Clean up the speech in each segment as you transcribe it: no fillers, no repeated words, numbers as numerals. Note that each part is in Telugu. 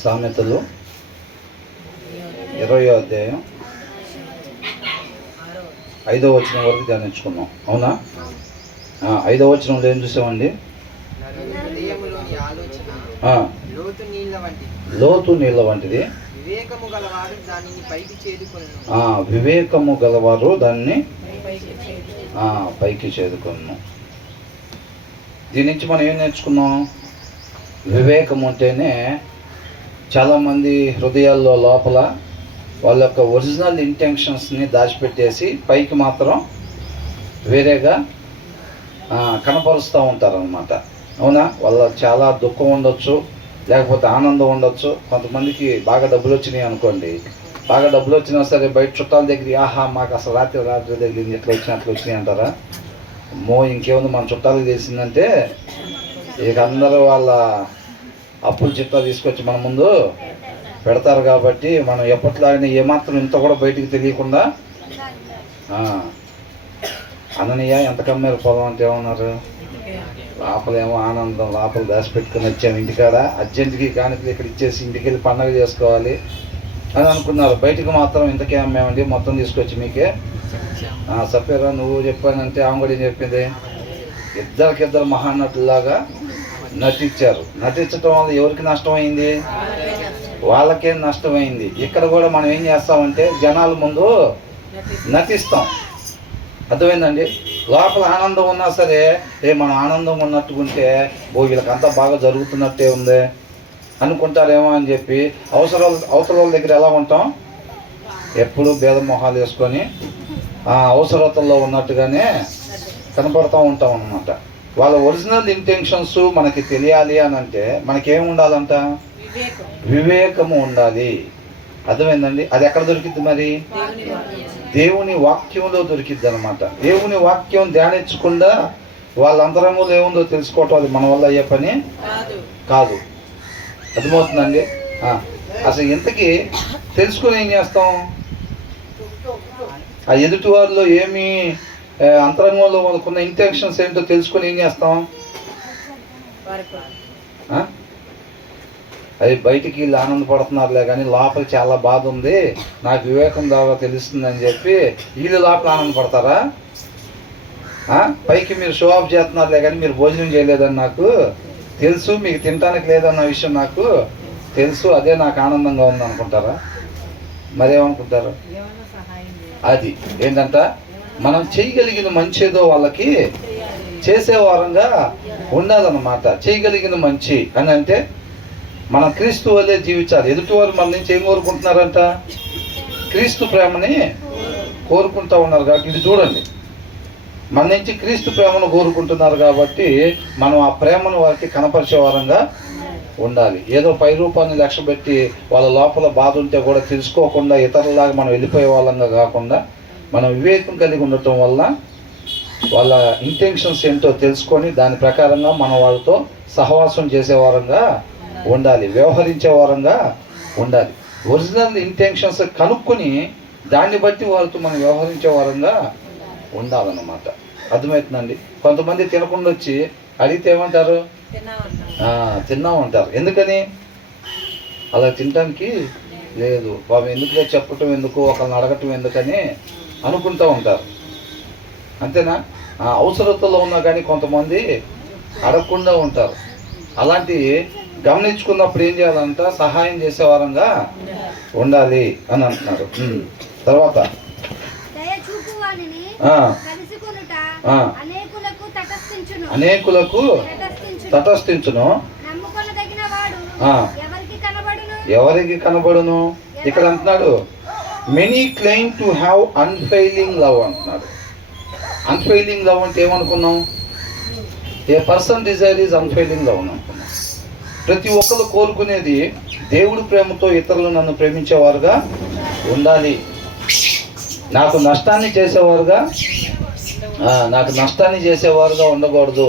సామెతలు 20వ అధ్యాయం 5వ వచనం వరకు ధ్యానించుకున్నాం. అవునా? 5వ వచనంలో ఏం చూసామండి? లోతు నీళ్ళ వంటిది, వివేకము గలవారు దాన్ని పైకి చేదుకొను. దీని నుంచి మనం ఏం నేర్చుకున్నాం? వివేకం ఉంటేనే చాలామంది హృదయాల్లో లోపల వాళ్ళ యొక్క ఒరిజినల్ ఇంటెన్షన్స్ని దాచిపెట్టేసి పైకి మాత్రం వేరేగా కనపరుస్తూ ఉంటారనమాట. అవునా? వాళ్ళ చాలా దుఃఖం ఉండొచ్చు, లేకపోతే ఆనందం ఉండొచ్చు. కొంతమందికి బాగా డబ్బులు వచ్చినాయి అనుకోండి, బాగా డబ్బులు వచ్చినా సరే బయట చుట్టాల దగ్గర మాకు అసలు రాత్రి దగ్గర ఎట్లా వచ్చినాయి అంటారా? ఇంకేముంది, మన చుట్టాలకు తెలిసిందంటే ఇక అందరూ వాళ్ళ అప్పుల చిట్టా తీసుకొచ్చి మన ముందు పెడతారు. కాబట్టి మనం ఎప్పట్లాగినా ఏమాత్రం ఇంత కూడా బయటికి తెలియకుండా అననీయ ఎంత కమ్మేరు పొలం అంటే ఏమన్నారు? లోపలేమో ఆనందం, లోపల దాచిపెట్టుకుని వచ్చాము ఇంటికాడ, అర్జెంటుకి కానుకలు ఇక్కడ ఇచ్చేసి ఇంటికి వెళ్ళి పండగ చేసుకోవాలి అని అనుకున్నారు. బయటకు మాత్రం ఇంతకే అమ్మేమండి, మొత్తం తీసుకొచ్చి మీకే చెప్పారా? నువ్వు చెప్పానంటే ఆమె కూడా ఏం చెప్పింది? ఇద్దరికిద్దరు మహానటులాగా నటించారు. నటించడం వల్ల ఎవరికి నష్టమైంది? వాళ్ళకే నష్టమైంది. ఇక్కడ కూడా మనం ఏం చేస్తామంటే జనాల ముందు నటిస్తాం. అర్థమైందండి? లోపల ఆనందం ఉన్నా సరే మనం ఆనందం ఉన్నట్టుకుంటే వీళ్ళకంతా బాగా జరుగుతున్నట్టే ఉంది అనుకుంటారేమో అని చెప్పి అవసరాల దగ్గర ఎలా ఉంటాం? ఎప్పుడు భేద మొహాలు వేసుకొని అవసరతల్లో ఉన్నట్టుగానే కనపడుతూ ఉంటాం అన్నమాట. వాళ్ళ ఒరిజినల్ ఇంటెన్షన్స్ మనకి తెలియాలి అని అంటే మనకేం ఉండాలంట? వివేకము ఉండాలి. అర్థమైందండి? అది ఎక్కడ దొరికిద్ది మరి? దేవుని వాక్యంలో దొరికిద్ది అనమాట. దేవుని వాక్యం ధ్యానించకుండా వాళ్ళ అంతరంగంలో ఏముందో తెలుసుకోవటం అది మన వల్ల అయ్యే పని కాదు. అర్థమవుతుందండి? అసలు ఇంతకీ తెలుసుకుని ఏం చేస్తాం? ఆ ఎదుటి వారిలో ఏమి అంతరంగంలో వాళ్ళకున్న ఇంటెన్షన్స్ ఏంటో తెలుసుకొని ఏం చేస్తాం? అది బయటికి వీళ్ళు ఆనందపడుతున్నారులే కానీ లోపల చాలా బాధ ఉంది, నాకు వివేకం ద్వారా తెలుస్తుందని చెప్పి వీళ్ళు లోపల ఆనందపడతారా? పైకి మీరు షో ఆఫ్ చేస్తున్నారులే కానీ మీరు భోజనం చేయలేదని నాకు తెలుసు, మీకు తినడానికి లేదన్న విషయం నాకు తెలుసు, అదే నాకు ఆనందంగా ఉంది అనుకుంటారా? మరేమనుకుంటారు? అది ఏంటంట, మనం చేయగలిగిన మంచేదో వాళ్ళకి చేసేవారంగా ఉండాలన్నమాట. చేయగలిగిన మంచి అని అంటే మనం క్రీస్తు వల్లే జీవించాలి. ఎదుటివారు మన నుంచి ఏం కోరుకుంటున్నారంట? క్రీస్తు ప్రేమని కోరుకుంటూ ఉన్నారు. కాబట్టి ఇది చూడండి, మన నుంచి క్రీస్తు ప్రేమను కోరుకుంటున్నారు కాబట్టి మనం ఆ ప్రేమను వారికి కనపరిచే వారంగా ఉండాలి. ఏదో పై రూపాన్ని లక్ష్య పెట్టి వాళ్ళ లోపల బాధ ఉంటే కూడా తెలుసుకోకుండా ఇతరులాగా మనం వెళ్ళిపోయే వాళ్ళంగా కాకుండా మనం వివేకం కలిగి ఉండటం వల్ల వాళ్ళ ఇంటెన్షన్స్ ఏంటో తెలుసుకొని దాని ప్రకారంగా మనం వాళ్ళతో సహవాసం చేసేవారంగా ఉండాలి, వ్యవహరించే వారంగా ఉండాలి. ఒరిజినల్ ఇంటెన్షన్స్ కనుక్కొని దాన్ని బట్టి వాళ్ళతో మనం వ్యవహరించే వారంగా ఉండాలన్నమాట. అర్థమవుతుందండి? కొంతమంది తినకుండా వచ్చి అడిగితే ఏమంటారు? తిన్నామంటారు. ఎందుకని? అలా తినడానికి లేదు, బాబు ఎందుకులే చెప్పటం ఎందుకు, ఒకళ్ళని అడగటం ఎందుకని అనుకుంటూ ఉంటారు. అంతేనా? అవసరతలో ఉన్నా కానీ కొంతమంది అడగకుండా ఉంటారు. అలాంటి గమనించుకున్నప్పుడు ఏం చేయాలంట? సహాయం చేసేవారంగా ఉండాలి అని అంటున్నారు. తర్వాత అనేకులకు తటస్థించును, ఎవరికి కనబడును? ఇక్కడ అంటున్నాడు many claim to have unfailing love అంటున్నాడు. అన్ఫెయిలింగ్ లవ్ అంటే ఏమనుకున్నాం? A person desire is unfailing love అని అనుకున్నాం. ప్రతి ఒక్కరు కోరుకునేది దేవుడి ప్రేమతో ఇతరులు నన్ను ప్రేమించేవారుగా ఉండాలి, నాకు నష్టాన్ని చేసేవారుగా ఉండకూడదు,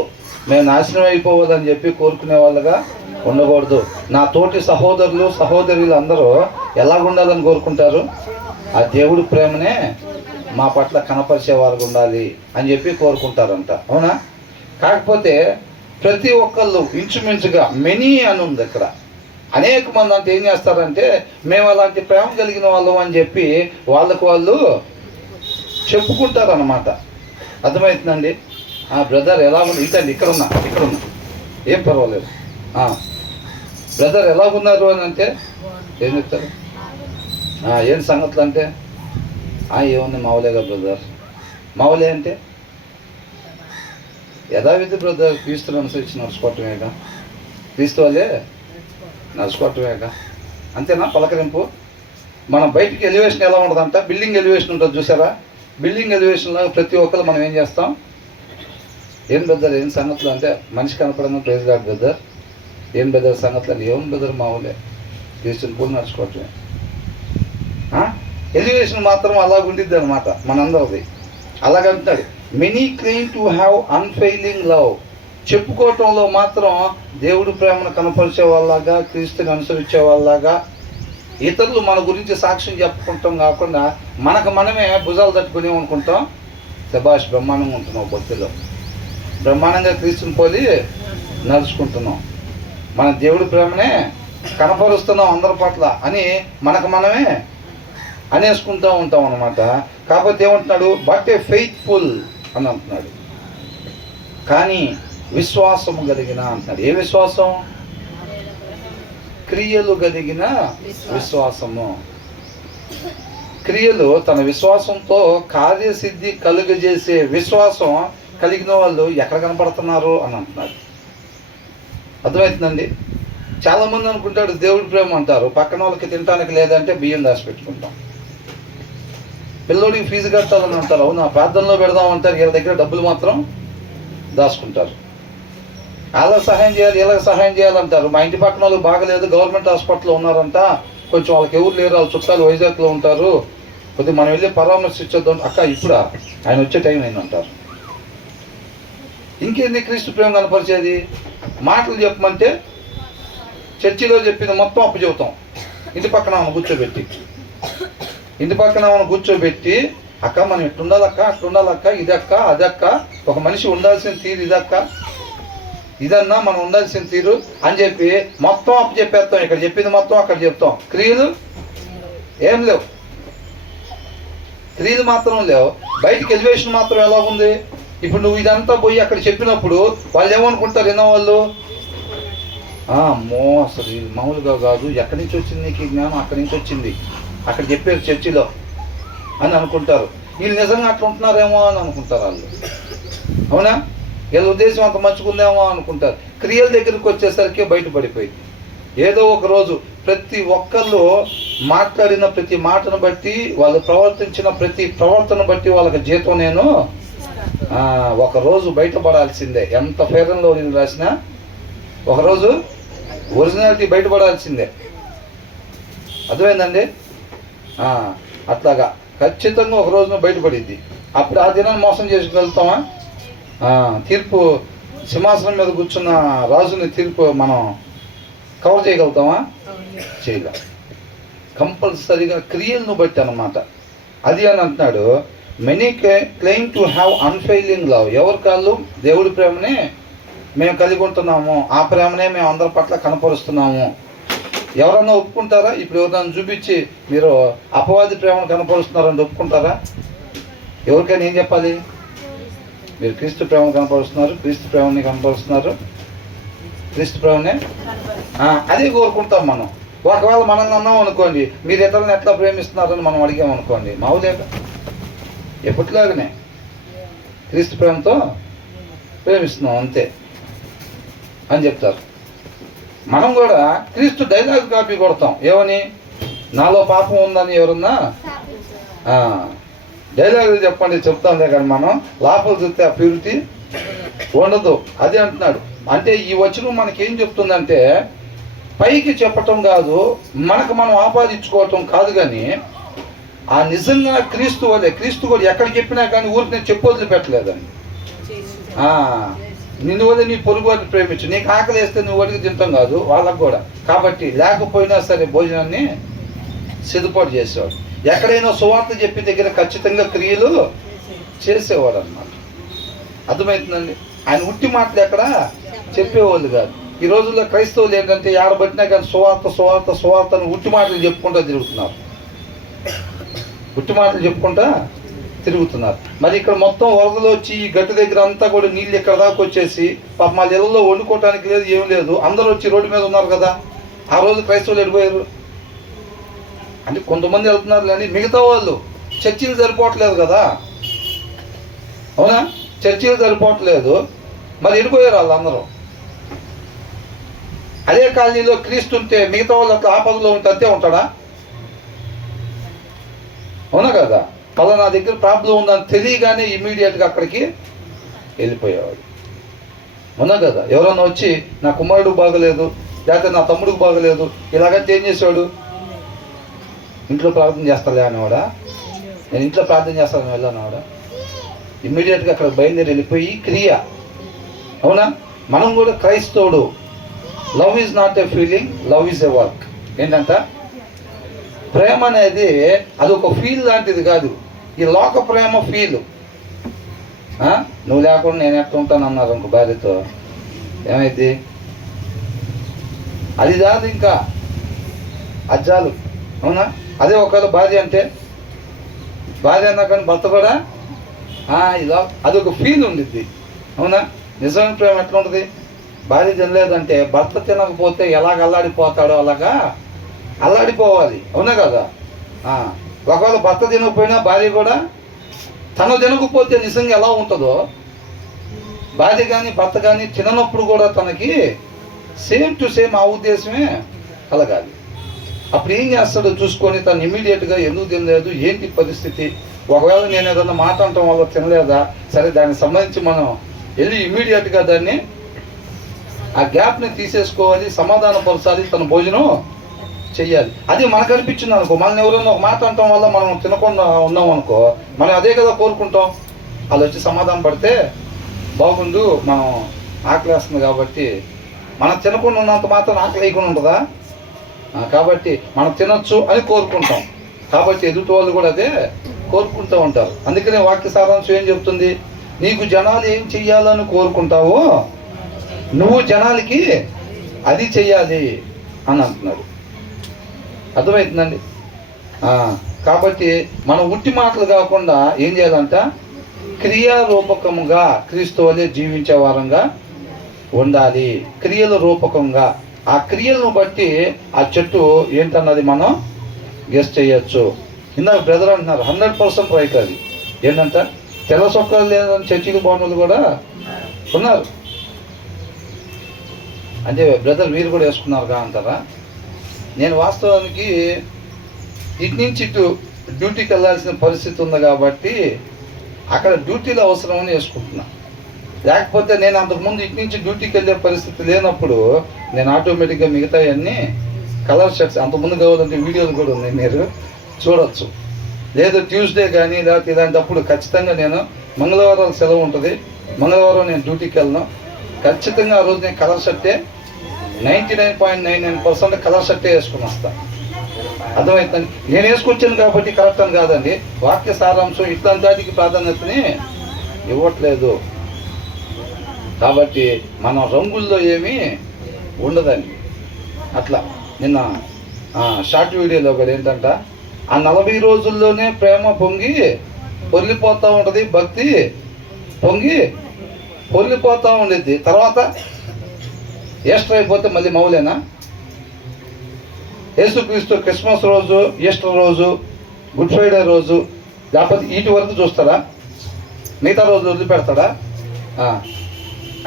మేము నాశనం అయిపోవద్దని చెప్పి కోరుకునే వాళ్ళగా ఉండకూడదు. నా తోటి సహోదరులు అందరూ ఎలా ఉండాలని కోరుకుంటారు? ఆ దేవుడి ప్రేమనే మా పట్ల కనపరిచేవారుగా ఉండాలి అని చెప్పి కోరుకుంటారంట. అవునా? కాకపోతే ప్రతి ఒక్కళ్ళు ఇంచుమించుగా మెనీ అని ఉంది ఇక్కడ. అనేక మంది అంటే ఏం చేస్తారంటే మేము అలాంటి ప్రేమ కలిగిన వాళ్ళం అని చెప్పి వాళ్ళకు వాళ్ళు చెప్పుకుంటారు అన్నమాట. అర్థమవుతుందండి? బ్రదర్ ఎలా ఉంది, ఇటండి ఇక్కడున్నా ఏం పర్వాలేదు, బ్రదర్ ఎలాగున్నారు అని అంటే ఏం చెప్తారు? ఏం సంగతులు అంటే ఏముంది మావులేగా బ్రదర్. మావులే అంటే యథావిధి బ్రదర్, క్రీస్తుని అనుసరించి నడుచుకోవటమేగా, క్రీస్తు వాళ్ళే నడుచుకోవటమేగా, అంతేనా పలకరింపు? మనం బయటికి ఎలివేషన్ ఎలా ఉంటుందంట, బిల్డింగ్ ఎలివేషన్ ఉంటుంది చూసారా? బిల్డింగ్ ఎలివేషన్లో ప్రతి ఒక్కరు మనం ఏం చేస్తాం, ఏం బ్రదర్ ఏం సంగతులు అంటే మనిషి కనపడము, ప్రైజ్ గాడ్ బ్రదర్, ఏం బ్రదర్ సంగతులు అంటే ఏం బ్రదర్ మావులే, క్రీస్తుని కూడా నడుచుకోవటమే. ఎలివేషన్ మాత్రం అలాగ ఉండిద్ది అనమాట మనందరిది. అలాగంటున్నాడు, many claim to have unfailing love. చెప్పుకోవటంలో మాత్రం దేవుడి ప్రేమను కనపరిచే వాళ్ళలాగా, క్రీస్తుని అనుసరించే వాళ్ళలాగా, ఇతరులు మన గురించి సాక్ష్యం చెప్పుకుంటాం కాకుండా మనకు మనమే భుజాలు తట్టుకుని అనుకుంటాం, శభాష్ బ్రహ్మాండంగా ఉంటున్నాం, భక్తిలో బ్రహ్మాండంగా క్రీస్తుని పోలి నడుచుకుంటున్నాం, మన దేవుడి ప్రేమనే కనపరుస్తున్నాం అందరి పట్ల అని మనకు మనమే అనేసుకుంటూ ఉంటాం అన్నమాట. కాకపోతే ఏమంటున్నాడు, బట్ ఏ ఫెయిత్ఫుల్ అని అంటున్నాడు, కానీ విశ్వాసము కలిగిన అంటున్నాడు. ఏ విశ్వాసం? క్రియలు కలిగిన విశ్వాసము. క్రియలు తన విశ్వాసంతో కార్యసిద్ధి కలుగజేసే విశ్వాసం కలిగిన వాళ్ళు ఎక్కడ కనపడుతున్నారు అని అంటున్నాడు. అర్థమవుతుందండి? చాలామంది అనుకుంటాడు దేవుడి ప్రేమ అంటారు, పక్కన వాళ్ళకి తినడానికి లేదంటే బియ్యం దాచిపెట్టుకుంటాం. పిల్లోడికి ఫీజు కట్టాలని అంటారు, అవునా ప్రార్థనలో పెడదాం అంటారు, వీళ్ళ దగ్గర డబ్బులు మాత్రం దాచుకుంటారు. వాళ్ళకి సహాయం చేయాలి, వీళ్ళకి సహాయం చేయాలంటారు. మా ఇంటి పక్కన వాళ్ళకి బాగలేదు, గవర్నమెంట్ హాస్పిటల్లో ఉన్నారంట, కొంచెం వాళ్ళకి ఎవరు లేరు, వాళ్ళ చుట్టాలు వైజాగ్లో ఉంటారు, కొద్దిగా మనం వెళ్ళి పరామర్శించొద్దాం. అక్క ఇప్పుడా, ఆయన వచ్చే టైం అయిందంటారు. ఇంకేంది క్రీస్తు ప్రేమ కనపరిచేది? మాటలు చెప్పమంటే చర్చిలో చెప్పింది మొత్తం అప్పు చెబుతాం, ఇంటి పక్కన ఆమె కూర్చోబెట్టి అక్క మనం ఇట్లుండాలక్క, అట్లుండాలక్క, ఇదక్క అదక్క, ఒక మనిషి ఉండాల్సిన తీరు ఇదక్క, ఇదన్నా మనం ఉండాల్సిన తీరు అని చెప్పి మొత్తం అప్పు చెప్పేస్తాం. ఇక్కడ చెప్పింది మొత్తం అక్కడ చెప్తాం. క్రియలు ఏం లేవు, క్రియలు మాత్రం లేవు. బయటికి ఎలివేషన్ మాత్రం ఎలా ఉంది? ఇప్పుడు నువ్వు ఇదంతా పోయి అక్కడ చెప్పినప్పుడు వాళ్ళు ఏమనుకుంటారు, విన్న వాళ్ళు, అమ్మో అసలు ఇది మామూలుగా కాదు, ఎక్కడి నుంచి వచ్చింది నీకు ఈ జ్ఞానం, అక్కడి నుంచి వచ్చింది, అక్కడ చెప్పారు చర్చిలో అని అనుకుంటారు. వీళ్ళు నిజంగా అట్లా ఉంటున్నారేమో అని అనుకుంటారు వాళ్ళు, అవునా? వీళ్ళ ఉద్దేశం అంత మంచుకుందేమో అనుకుంటారు. క్రియల దగ్గరికి వచ్చేసరికి బయటపడిపోయింది. ఏదో ఒక రోజు ప్రతి ఒక్కళ్ళు మాట్లాడిన ప్రతి మాటను బట్టి, వాళ్ళు ప్రవర్తించిన ప్రతి ప్రవర్తన బట్టి వాళ్ళకి జీతం నేను ఒకరోజు బయటపడాల్సిందే. ఎంత ఫెయిర్ అండ్ లవ్లీ రాసినా ఒకరోజు ఒరిజినాలిటీ బయటపడాల్సిందే. అర్థమైందండి? అట్లాగా ఖచ్చితంగా ఒక రోజున బయటపడింది. అప్పుడు ఆ దినాన్ని మోసం చేసుకోగలుగుతామా? తీర్పు సింహాసనం మీద కూర్చున్న రాజుని తీర్పు మనం కవర్ చేయగలుగుతామా? చేయగల. కంపల్సరీగా క్రియలను బట్టి అన్నమాట. అది అని అంటున్నాడు, many claim to have unfailing love. ఎవరి కాళ్ళు దేవుడి ప్రేమని మేము కలిగి ఉంటున్నాము, ఆ ప్రేమనే మేము అందరి పట్ల కనపరుస్తున్నాము. ఎవరన్నా ఒప్పుకుంటారా? ఇప్పుడు ఎవరినైనా చూపించి మీరు అపవాది ప్రేమను కనపరుస్తున్నారని ఒప్పుకుంటారా? ఎవరికైనా ఏం చెప్పాలి? మీరు క్రీస్తు ప్రేమను కనపరుస్తున్నారు, క్రీస్తు ప్రేమని కనపరుస్తున్నారు, క్రీస్తు ప్రేమనే అదే కోరుకుంటాం మనం. ఒకవేళ మనల్ని అన్నాం అనుకోండి, మీరు ఇతరులను ఎట్లా ప్రేమిస్తున్నారని మనం అడిగామనుకోండి, మావులేక ఎప్పటిలాగానే క్రీస్తు ప్రేమతో ప్రేమిస్తున్నాం అంతే అని చెప్తారు. మనం కూడా క్రీస్తు డైలాగ్ కాపీ కొడతాం. ఏమని? నాలో పాపం ఉందని ఎవరన్నా డైలాగులు చెప్పండి చెప్తాంలే, కానీ మనం లోపల చూస్తే ఆ ప్యూరిటీ ఉండదు. అదే అంటున్నాడు. అంటే ఈ వచనం మనకేం చెప్తుందంటే, పైకి చెప్పటం కాదు, మనకు మనం ఆపాదించుకోవటం కాదు, కానీ ఆ నిజంగా క్రీస్తు వల్లే. క్రీస్తు కూడా ఎక్కడ చెప్పినా కానీ ఊరికి నేను చెప్పొద్దులు పెట్టలేదని. నిన్ను వల్ల నీ పొరుగు వారిని ప్రేమించు. నీకు ఆకలి వేస్తే నువ్వు అడిగి తింటాం కాదు, వాళ్ళకు కూడా. కాబట్టి లేకపోయినా సరే భోజనాన్ని సిద్ధపాటు చేసేవాడు. ఎక్కడైనా సువార్త చెప్పి దగ్గర ఖచ్చితంగా క్రియలు చేసేవాడు అన్నమాట. అర్థమవుతుందండి? ఆయన ఉట్టి మాటలు ఎక్కడ చెప్పేవాళ్ళు కాదు. ఈ రోజుల్లో క్రైస్తవులు ఏంటంటే ఆడబట్టినా కానీ సువార్త అని ఉట్టి మాటలు చెప్పుకుంటూ తిరుగుతున్నారు. ఉట్టి మాటలు చెప్పుకుంటా తిరుగుతున్నారు. మరి ఇక్కడ మొత్తం వరదలు వచ్చి ఈ గట్టు దగ్గర అంతా కూడా నీళ్ళు ఇక్కడ దాకా వచ్చేసి పాప మా ఇళ్ళల్లో వండుకోవటానికి లేదు, ఏం లేదు, అందరూ వచ్చి రోడ్డు మీద ఉన్నారు కదా. ఆ రోజు క్రైస్తవులు వెళ్ళిపోయారు అంటే కొంతమంది వెళ్తున్నారు, కానీ మిగతా వాళ్ళు చర్చీలు సరిపోవట్లేదు కదా, అవునా? చర్చీలు సరిపోవట్లేదు, మరి వెళ్ళిపోయారు వాళ్ళందరూ. అదే కాలనీలో క్రీస్తు ఉంటే మిగతా వాళ్ళు అట్లా ఆపదలో ఉంటే అంతే ఉంటాడా? అవునా కదా? పలానా దగ్గర ప్రాబ్లం ఉందని తెలియగానే ఇమీడియట్గా అక్కడికి వెళ్ళిపోయేవాడు. అవునా కదా? ఎవరన్నా వచ్చి నా కుమారుడు బాగలేదు, లేకపోతే నా తమ్ముడికి బాగలేదు ఇలాగంటే ఏం చేసేవాడు? ఇంట్లో ప్రార్థన చేస్తాలే అనేవాడా? నేను ఇంట్లో ప్రార్థన చేస్తాను వెళ్ళానవాడా? ఇమ్మీడియట్గా అక్కడ బయలుదేరి వెళ్ళిపోయి క్రియ. అవునా? మనం కూడా క్రైస్తవుడు. Love is not a feeling, love is a work. ఏంటంట? ప్రేమ అనేది అది ఒక ఫీల్ లాంటిది కాదు. ఈ లోక ప్రేమ ఫీలు. నువ్వు లేకుండా నేను ఎట్లా ఉంటాను అన్నారు ఇంకో భార్యతో, ఏమైంది? అది కాదు, ఇంకా అజ్జాలు. అవునా? అదే ఒకవేళ భార్య అంటే, భార్య అన్నా కానీ భర్త కూడా ఇలా అదొక ఫీల్ ఉండిద్ది. అవునా? నిజమైన ప్రేమ ఎట్లా ఉంటుంది? భార్య తినలేదంటే భర్త తినకపోతే ఎలాగ అల్లాడిపోతాడో అలాగా అల్లాడిపోవాలి. అవునా కదా? ఒకవేళ భర్త తినకపోయినా భార్య కూడా తను తినకపోతే నిజంగా ఎలా ఉంటుందో, భార్య కానీ భర్త కానీ తిననప్పుడు కూడా తనకి సేమ్ టు సేమ్ ఆ ఉద్దేశమే కలగాలి. అప్పుడు ఏం చేస్తాడో చూసుకొని తను ఇమీడియట్గా ఎందుకు తినలేదు, ఏంటి పరిస్థితి, ఒకవేళ నేను ఏదన్నా మాట అనటం వల్ల తినలేదా, సరే దానికి సంబంధించి మనం వెళ్ళి ఇమీడియట్గా దాన్ని ఆ గ్యాప్ని తీసేసుకోవాలి, సమాధానపరచాలి, తన భోజనం చెయ్యాలి. అది మనకు అనిపించింది అనుకో, మనల్ని ఎవరైనా ఒక మాట అనటం వల్ల మనం తినకుండా ఉన్నాం అనుకో, మనం అదే కదా కోరుకుంటాం. వాళ్ళు వచ్చి సమాధానం పడితే బాగుండు, మనం ఆకలేస్తుంది కాబట్టి, మనం తినకుండా ఉన్నంత మాత్రం ఆకలి వేయకుండా ఉంటుందా? కాబట్టి మనం తినొచ్చు అని కోరుకుంటాం. కాబట్టి ఎదుటి వాళ్ళు కూడా అదే కోరుకుంటూ ఉంటారు. అందుకనే వాక్య సారాంశం ఏం చెప్తుంది? నీకు జనాలు ఏం చెయ్యాలని కోరుకుంటావో నువ్వు జనాలకి అది చెయ్యాలి అని అంటున్నాడు. అర్థమవుతుందండి? కాబట్టి మనం ఉట్టి మాటలు కాకుండా ఏం చేయాలంట? క్రియారూపకముగా క్రీస్తు వలె జీవించే వారంగా ఉండాలి. క్రియల రూపకంగా ఆ క్రియలను బట్టి ఆ చెట్టు ఏంటన్నది మనం గెస్ చేయొచ్చు. ఇందాక బ్రదర్ అంటున్నారు 100% రైట్. అది ఏంటంట? తెల్ల సొక్కలు లేదని చర్చికి బాగున్నది కూడా ఉన్నారు. అంటే బ్రదర్ మీరు కూడా వేసుకున్నారు కా అంటారా? నేను వాస్తవానికి ఇటు నుంచి ఇటు డ్యూటీకి వెళ్ళాల్సిన పరిస్థితి ఉంది కాబట్టి అక్కడ డ్యూటీలో అవసరమని వేసుకుంటున్నా. లేకపోతే నేను అంతకుముందు ఇటు నుంచి డ్యూటీకి వెళ్ళే పరిస్థితి లేనప్పుడు నేను ఆటోమేటిక్గా మిగతా అన్నీ కలర్ షర్ట్స్ అంతకుముందు కావాలంటే వీడియోలు కూడా ఉన్నాయి, మీరు చూడొచ్చు. లేదు ట్యూస్డే కానీ లేకపోతే ఇలాంటప్పుడు ఖచ్చితంగా నేను మంగళవారం సెలవు ఉంటుంది, మంగళవారం నేను డ్యూటీకి వెళ్ళను, ఖచ్చితంగా ఆ రోజు నేను కలర్ షర్టే 99.99% కలర్ షర్టే వేసుకుని వస్తాను. అర్థమవుతుంది? నేను వేసుకొచ్చాను కాబట్టి కరెక్ట్ అని కాదండి. వాక్య సారాంశం ఇట్లాంటి వాటికి ప్రాధాన్యతని ఇవ్వట్లేదు. కాబట్టి మన రంగుల్లో ఏమీ ఉండదండి. అట్లా నిన్న షార్ట్ వీడియోలో కూడా ఏంటంట, ఆ 40 రోజుల్లోనే ప్రేమ పొంగి పొర్లిపోతూ ఉంటుంది, భక్తి పొంగి పొర్లిపోతూ ఉండేది. తర్వాత ఈస్టర్ అయిపోతే మళ్ళీ మౌలేనా? యేసుక్రీస్తు క్రిస్మస్ రోజు, ఈస్టర్ రోజు, గుడ్ ఫ్రైడే రోజు లేకపోతే వీటి వరకు చూస్తాడా? మిగతా రోజులు వదిలిపెడతాడా?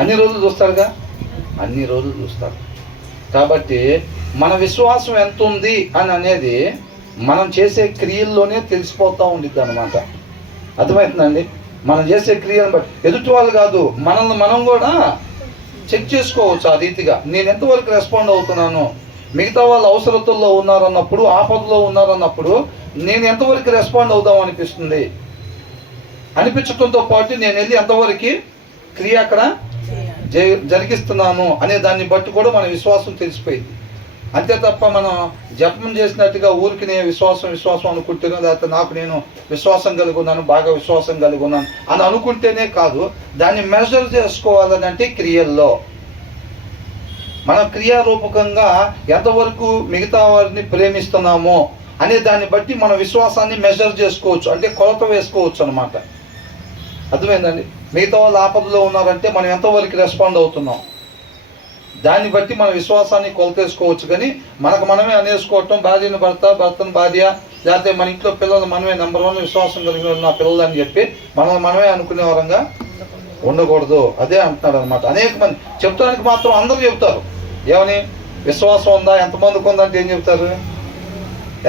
అన్ని రోజులు చూస్తాడుగా, అన్ని రోజులు చూస్తాడు. కాబట్టి మన విశ్వాసం ఎంత ఉంది అని అనేది మనం చేసే క్రియల్లోనే తెలిసిపోతూ ఉండిద్ది అన్నమాట. అర్థమవుతుందండి? మనం చేసే క్రియలను బట్టి ఎదుటి వాళ్ళు కాదు, మనల్ని మనం కూడా చెక్ చేసుకోవచ్చు. ఆ రీతిగా నేను ఎంతవరకు రెస్పాండ్ అవుతున్నాను, మిగతా వాళ్ళు అవసరతల్లో ఉన్నారన్నప్పుడు, ఆపదలో ఉన్నారన్నప్పుడు నేను ఎంతవరకు రెస్పాండ్ అవుదాం అనిపిస్తుంది. అనిపించడంతో పాటు నేను వెళ్ళి ఎంతవరకు క్రియ అక్కడ జరిగిస్తున్నాను అనే దాన్ని బట్టి కూడా మన విశ్వాసం తెలిసిపోయింది. అంతే తప్ప మనం జపం చేసినట్టుగా ఊరికి నేను విశ్వాసం అనుకుంటేనే, లేకపోతే నాకు నేను విశ్వాసం కలిగి ఉన్నాను, బాగా విశ్వాసం కలిగి ఉన్నాను అని అనుకుంటేనే కాదు, దాన్ని మెజర్ చేసుకోవాలని అంటే క్రియల్లో. మన క్రియారూపకంగా ఎంతవరకు మిగతా వారిని ప్రేమిస్తున్నామో అనే దాన్ని బట్టి మన విశ్వాసాన్ని మెజర్ చేసుకోవచ్చు, అంటే కొలత వేసుకోవచ్చు అనమాట. అర్థమైందండి? మిగతా వాళ్ళు ఆపదలో ఉన్నారంటే మనం ఎంతవరకు రెస్పాండ్ అవుతున్నాం దాన్ని బట్టి మన విశ్వాసాన్ని కొలతేసుకోవచ్చు. కానీ మనకు మనమే అనేసుకోవటం, భార్యను భర్త, భర్తను భార్య, లేకపోతే మన ఇంట్లో పిల్లలు మనమే నెంబర్ 1 విశ్వాసం కలిగిన నా పిల్లలు అని చెప్పి మనల్ని మనమే అనుకునే వరంగా ఉండకూడదు. అదే అంటున్నాడు అనమాట. అనేక మంది చెప్తానికి మాత్రం అందరూ చెప్తారు, ఏమని? విశ్వాసం ఉందా? ఎంతమందికి ఉందంటే ఏం చెప్తారు?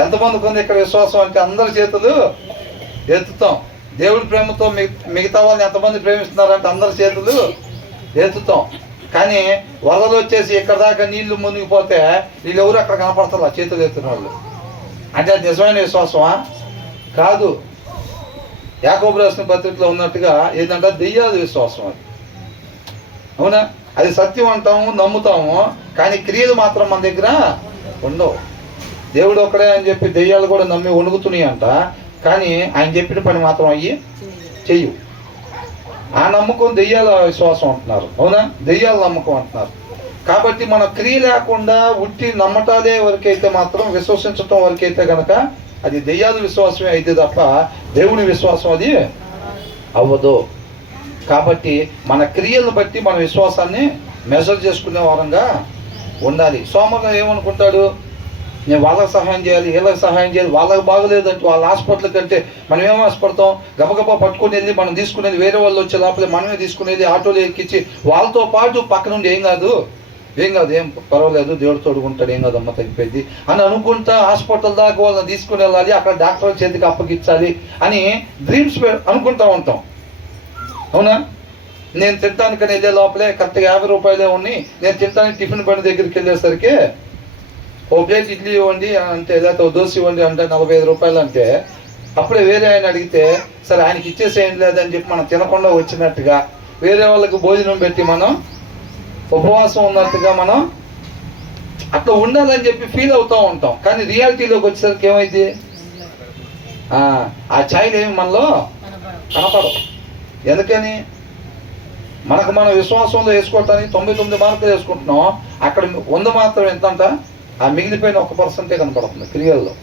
ఎంతమందికి ఉంది ఇక్కడ విశ్వాసం అంటే అందరి చేతులు ఎత్తుతాం. దేవుడి ప్రేమతో మిగతా వాళ్ళని ఎంతమంది ప్రేమిస్తున్నారంటే అందరి చేతులు ఎత్తుతాం. కానీ వరదలు వచ్చేసి ఇక్కడ దాకా నీళ్లు మునిగిపోతే వీళ్ళు ఎవరు అక్కడ కనపడతారు ఆ చేతులు ఎత్తున్న వాళ్ళు. అంటే అది నిజమైన విశ్వాసమా? కాదు. యాకోబు రాసిన పత్రికలో ఉన్నట్టుగా ఏంటంటే దెయ్యాల విశ్వాసం అది. అవునా? అది సత్యం అంటాము, నమ్ముతాము, కానీ క్రియలు మాత్రం మన దగ్గర ఉండవు. దేవుడు ఒక్కడే అని చెప్పి దెయ్యాలు కూడా నమ్మి వణుకుతున్నాయి అంట, కానీ ఆయన చెప్పిన పని మాత్రం అయ్యి చెయ్యు. ఆ నమ్మకం దెయ్యాల విశ్వాసం అంటున్నారు. అవునా? దెయ్యాల నమ్మకం అంటున్నారు. కాబట్టి మన క్రియ లేకుండా ఉట్టి నమ్మటాలే వరకైతే మాత్రం, విశ్వసించటం వరకైతే కనుక అది దెయ్యాల విశ్వాసమే అయితే తప్ప దేవుని విశ్వాసం అది అవ్వదు. కాబట్టి మన క్రియలను బట్టి మన విశ్వాసాన్ని మెజర్ చేసుకునే వారంగా ఉండాలి. సోమవారం ఏమనుకుంటాడు? నేను వాళ్ళకి సహాయం చేయాలి, వీళ్ళకి సహాయం చేయాలి, వాళ్ళకి బాగలేదంటే వాళ్ళ హాస్పిటల్ కంటే మనం ఏం ఆశపడతాం? గబగబా పట్టుకుని వెళ్ళి మనం తీసుకునేది, వేరే వాళ్ళు వచ్చే లోపలే మనమే తీసుకునేది, ఆటోలో ఎక్కించి వాళ్ళతో పాటు పక్క నుండి ఏం కాదు ఏం పర్వాలేదు, దేవుడు తోడుకుంటాడు, ఏం కాదమ్మా తగ్గిపోయింది అని అనుకుంటా హాస్పిటల్ దాకా వాళ్ళని తీసుకుని వెళ్ళాలి, అక్కడ డాక్టర్ చేతికి అప్పగించాలి అని డ్రీమ్స్ అనుకుంటా ఉంటాం. అవునా? నేను తింటానికని వెళ్ళే లోపలే కరెక్ట్గా 50 రూపాయలే ఉన్నాయి, నేను తింటానికి టిఫిన్ బండి దగ్గరికి వెళ్ళేసరికి ఓ ప్లేట్ ఇడ్లీ ఇవ్వండి అంటే, లేకపోతే ఓ దోశ ఇవ్వండి అంటే 45 రూపాయలు అంటే, అప్పుడే వేరే ఆయన అడిగితే సరే ఆయనకి ఇచ్చేసేయండి లేదని చెప్పి మనం తినకుండా వచ్చినట్టుగా వేరే వాళ్ళకి భోజనం పెట్టి మనం ఉపవాసం ఉన్నట్టుగా మనం అట్లా ఉండాలని చెప్పి ఫీల్ అవుతూ ఉంటాం. కానీ రియాలిటీలోకి వచ్చేసరికి ఏమైంది? ఆ ఛాయలు ఏమి మనలో కనపడవు. ఎందుకని? మనకు మన విశ్వాసంలో వేసుకోవటానికి 99 మార్కులు వేసుకుంటున్నాం, అక్కడ 100 మాత్రం ఎంతంట? ఆ మిగిలిపోయిన 1% కనపడుతుంది క్రియల్లో.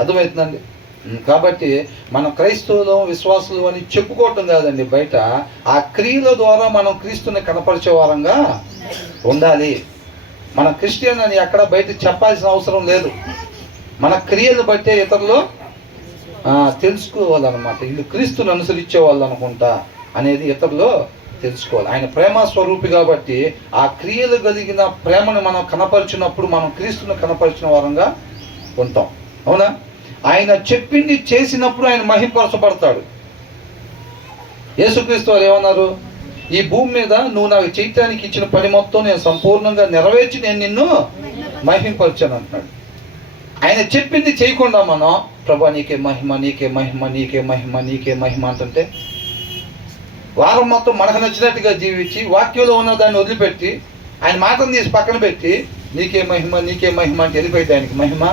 అర్థమవుతుందండి? కాబట్టి మనం క్రైస్తవులు, విశ్వాసులు అని చెప్పుకోవటం కాదండి బయట, ఆ క్రియల ద్వారా మనం క్రీస్తుని కనపరిచే వారంగా ఉండాలి. మన క్రిస్టియన్ అని ఎక్కడ బయట చెప్పాల్సిన అవసరం లేదు. మన క్రియలు బట్టే ఇతరులు తెలుసుకోవాలన్నమాట, వీళ్ళు క్రీస్తుని అనుసరించే వాళ్ళు అనుకుంటా అనేది ఇతరులు తెలుసుకోవాలి. ఆయన ప్రేమ స్వరూపి కాబట్టి ఆ క్రియలు కలిగిన ప్రేమను మనం కనపరిచినప్పుడు మనం క్రీస్తుని కనపరిచిన వారంగా ఉంటాం. అవునా? ఆయన చెప్పింది చేసినప్పుడు ఆయన మహింపరచబడతాడు. యేసుక్రీస్తు వారు ఏమన్నారు? ఈ భూమి మీద నువ్వు నాకు చేయటానికి ఇచ్చిన పని మొత్తం నేను సంపూర్ణంగా నెరవేర్చి నేను నిన్ను మహింపరిచాను అంటున్నాడు. ఆయన చెప్పింది చేయకుండా మనం ప్రభా నీకే మహిమ, నీకే మహిమ, నీకే మహిమ, నీకే మహిమ అంటుంటే, వారం మొత్తం మనకు నచ్చినట్టుగా జీవించి వాక్యంలో ఉన్న దాన్ని వదిలిపెట్టి ఆయన మాటను తీసి పక్కన పెట్టి నీకే మహిమ, నీకే మహిమ అంటే వెళ్ళిపోయింది ఆయనకి మహిమ.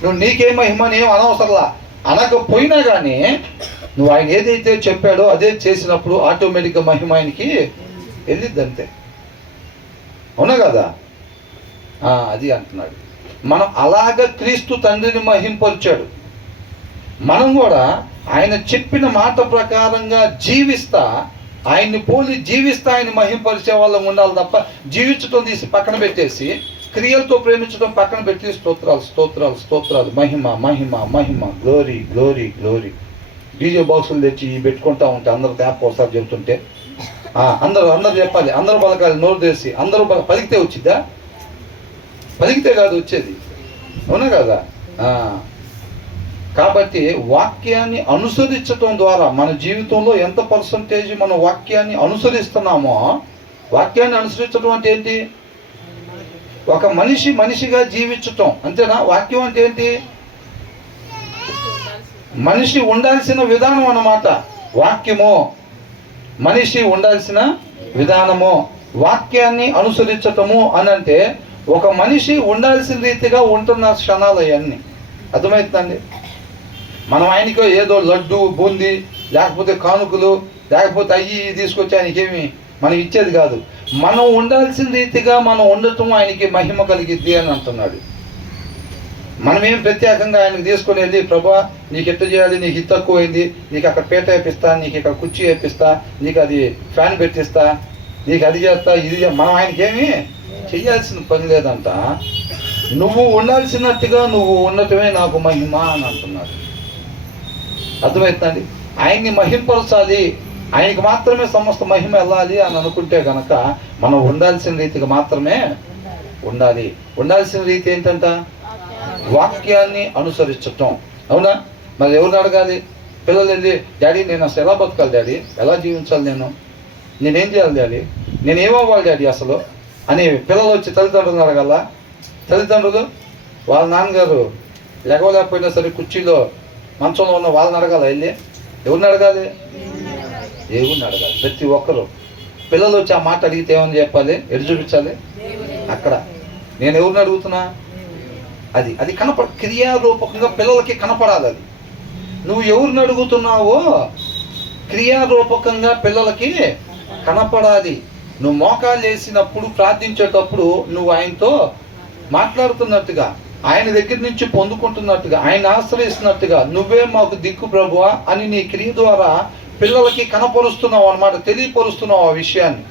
నువ్వు నీకే మహిమ అని ఏం అనవసరంలా, అనకపోయినా కానీ నువ్వు ఆయన ఏదైతే చెప్పాడో అదే చేసినప్పుడు ఆటోమేటిక్గా మహిమ ఆయనకి వెళ్ళిద్ది అంతే. అవునా కదా? అది అంటున్నాడు. మనం అలాగ క్రీస్తు తండ్రిని మహింపరిచాడు. మనం కూడా ఆయన చెప్పిన మాట ప్రకారంగా జీవిస్తా, ఆయన్ని పోలి జీవిస్తా ఆయన మహింపరిచే వాళ్ళం ఉండాలి తప్ప జీవించడం తీసి పక్కన పెట్టేసి క్రియలతో ప్రేమించడం పక్కన పెట్టి స్తోత్రాలు స్తోత్రాలు స్తోత్రాలు, మహిమ మహిమ మహిమ, గ్లోరీ గ్లోరీ గ్లోరీ, డీజే బాక్సులు తెచ్చి పెట్టుకుంటా ఉంటే అందరు ట్యాప్ ఒకసారి చెబుతుంటే అందరూ చెప్పాలి, అందరూ పలకాలి, నోరు తెసి అందరూ పలికితే వచ్చిద్దా? పలికితే కాదు వచ్చేది. అవునా కదా? కాబట్టి వాక్యాన్ని అనుసరించటం ద్వారా మన జీవితంలో ఎంత పర్సంటేజ్ మనం వాక్యాన్ని అనుసరిస్తున్నామో, వాక్యాన్ని అనుసరించడం అంటే ఏంటి? ఒక మనిషి మనిషిగా జీవించటం అంతేనా? వాక్యం అంటే ఏంటి? మనిషి ఉండాల్సిన విధానం అన్నమాట. వాక్యము మనిషి ఉండాల్సిన విధానము. వాక్యాన్ని అనుసరించటము అని అంటే ఒక మనిషి ఉండాల్సిన రీతిగా ఉంటున్న క్షణాలు అవన్నీ. అర్థమవుతుందండి? మనం ఆయనకో ఏదో లడ్డు, బూందీ, లేకపోతే కానుకలు, లేకపోతే అయ్యి తీసుకొచ్చి ఆయనకేమి మనం ఇచ్చేది కాదు. మనం ఉండాల్సిన రీతిగా మనం ఉండటం ఆయనకి మహిమ కలిగిద్ది అని అంటున్నాడు. మనమేం ప్రత్యేకంగా ఆయనకు తీసుకొని వెళ్ళి, ప్రభా నీకు ఎట్టు చేయాలి, నీకు ఇది తక్కువైంది, నీకు అక్కడ పీట వేపిస్తా, నీకు ఇక్కడ కుర్చీ వేపిస్తా, నీకు అది ఫ్యాన్ పెట్టిస్తా, నీకు అది చేస్తా, ఇది మనం ఆయనకేమీ చెయ్యాల్సిన పని లేదంట. నువ్వు ఉండాల్సినట్టుగా నువ్వు ఉండటమే నాకు మహిమ అని అంటున్నాడు. అర్థమవుతుందండి? ఆయన్ని మహింపరచాలి, ఆయనకి మాత్రమే సమస్త మహిమ వెళ్ళాలి అని అనుకుంటే కనుక మనం ఉండాల్సిన రీతిగా మాత్రమే ఉండాలి. ఉండాల్సిన రీతి ఏంటంట? వాక్యాన్ని అనుసరించటం. అవునా? మరి ఎవరిని అడగాలి? పిల్లలు వెళ్ళి, డాడీ నేను అసలు ఎలా బతకాలి డాడీ, ఎలా జీవించాలి, నేనేం చేయాలి డాడీ, నేనేమవ్వాలి డాడీ అసలు అని పిల్లలు వచ్చి తల్లిదండ్రులను అడగాల. తల్లిదండ్రులు వాళ్ళ నాన్నగారు లెగవలేకపోయినా సరే కుర్చీలో మంచంలో ఉన్న వాళ్ళని అడగాల. వెళ్ళి ఎవరిని అడగాలి? దేవుణ్ణి అడగాలి. ప్రతి ఒక్కరు పిల్లలు వచ్చి ఆ మాట అడిగితే ఏమని చెప్పాలి? ఎటు చూపించాలి? అక్కడ నేను ఎవరిని అడుగుతున్నా అది అది క్రియారూపకంగా పిల్లలకి కనపడాలి. అది నువ్వు ఎవరిని అడుగుతున్నావో క్రియారూపకంగా పిల్లలకి కనపడాలి. నువ్వు మోకాలు వేసినప్పుడు ప్రార్థించేటప్పుడు నువ్వు ఆయనతో మాట్లాడుతున్నట్టుగా, ఆయన దగ్గర నుంచి పొందుకుంటున్నట్టుగా, ఆయన ఆశ్రయిస్తున్నట్టుగా, నువ్వే మాకు దిక్కు ప్రభువా అని నీ క్రియ ద్వారా పిల్లలకి కనపరుస్తున్నావు అన్నమాట, తెలియపరుస్తున్నావు ఆ విషయాన్ని.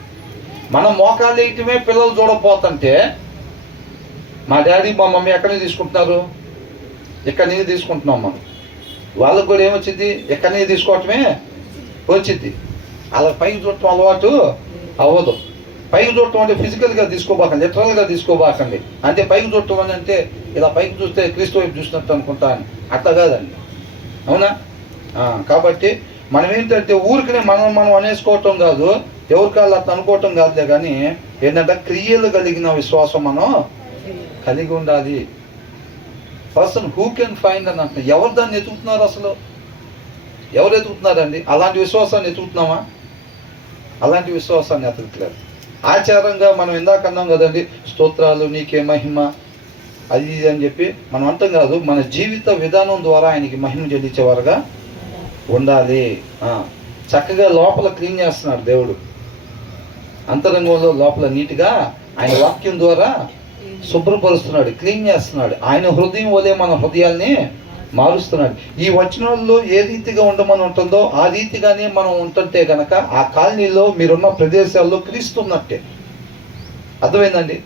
మనం మోకాలు వేయటమే పిల్లలు చూడపోతుంటే, మా డాడీ మా మమ్మీ ఎక్కడి నుంచి తీసుకుంటున్నారు, ఎక్కడి నుంచి తీసుకుంటున్నాం మనం, వాళ్ళకు కూడా ఏమొచ్చింది, ఎక్కడి నుంచి తీసుకోవటమే వచ్చింది. అలా పైకి చూడటం అలవాటు అవ్వదు. పైకి చూడటం అంటే ఫిజికల్గా తీసుకోబాకండి, లిటరల్గా తీసుకోబాకండి. అంటే పైకి చూడటం అని అంటే ఇలా పైకి చూస్తే క్రీస్తు వైపు చూసినట్టు అనుకుంటాను, అట్లా కాదండి. అవునా? కాబట్టి మనం ఏంటంటే ఊరికనే మనం అనేసుకోవటం కాదు, ఎవరికాళ్ళు అట్లా అనుకోవటం కాదులే, కానీ ఏంటంటే క్రియలు కలిగిన విశ్వాసం మనం కలిగి ఉండాలి. పర్సన్ హూ కెన్ ఫైండ్ అని అంటున్నారు. ఎవరు దాన్ని ఎతుకుతున్నారు? అసలు ఎవరు ఎతుకుతున్నారండి? అలాంటి విశ్వాసాన్ని ఎతుకుతున్నామా? అలాంటి విశ్వాసాన్ని ఎతకట్లేదు. ఆచారంగా మనం ఇందాక అన్నాం కదండి, స్తోత్రాలు నీకే మహిమ అది ఇది అని చెప్పి మనం అంటాం కాదు, మన జీవిత విధానం ద్వారా ఆయనకి మహిమ చెల్లించేవారుగా ఉండాలి. చక్కగా లోపల క్లీన్ చేస్తున్నాడు దేవుడు, అంతరంగంలో లోపల నీట్గా ఆయన వాక్యం ద్వారా శుభ్రపరుస్తున్నాడు, క్లీన్ చేస్తున్నాడు. ఆయన హృదయం వలె మన హృదయాల్ని మారుస్తున్నాడు. ఈ వచనాల్లో ఏ రీతిగా ఉండమని ఉంటుందో ఆ రీతిగానే మనం ఉంటుంటే కనుక ఆ కాలనీలో మీరున్న ప్రదేశాల్లో క్రీస్తు ఉన్నట్టే. అర్థమైందండి?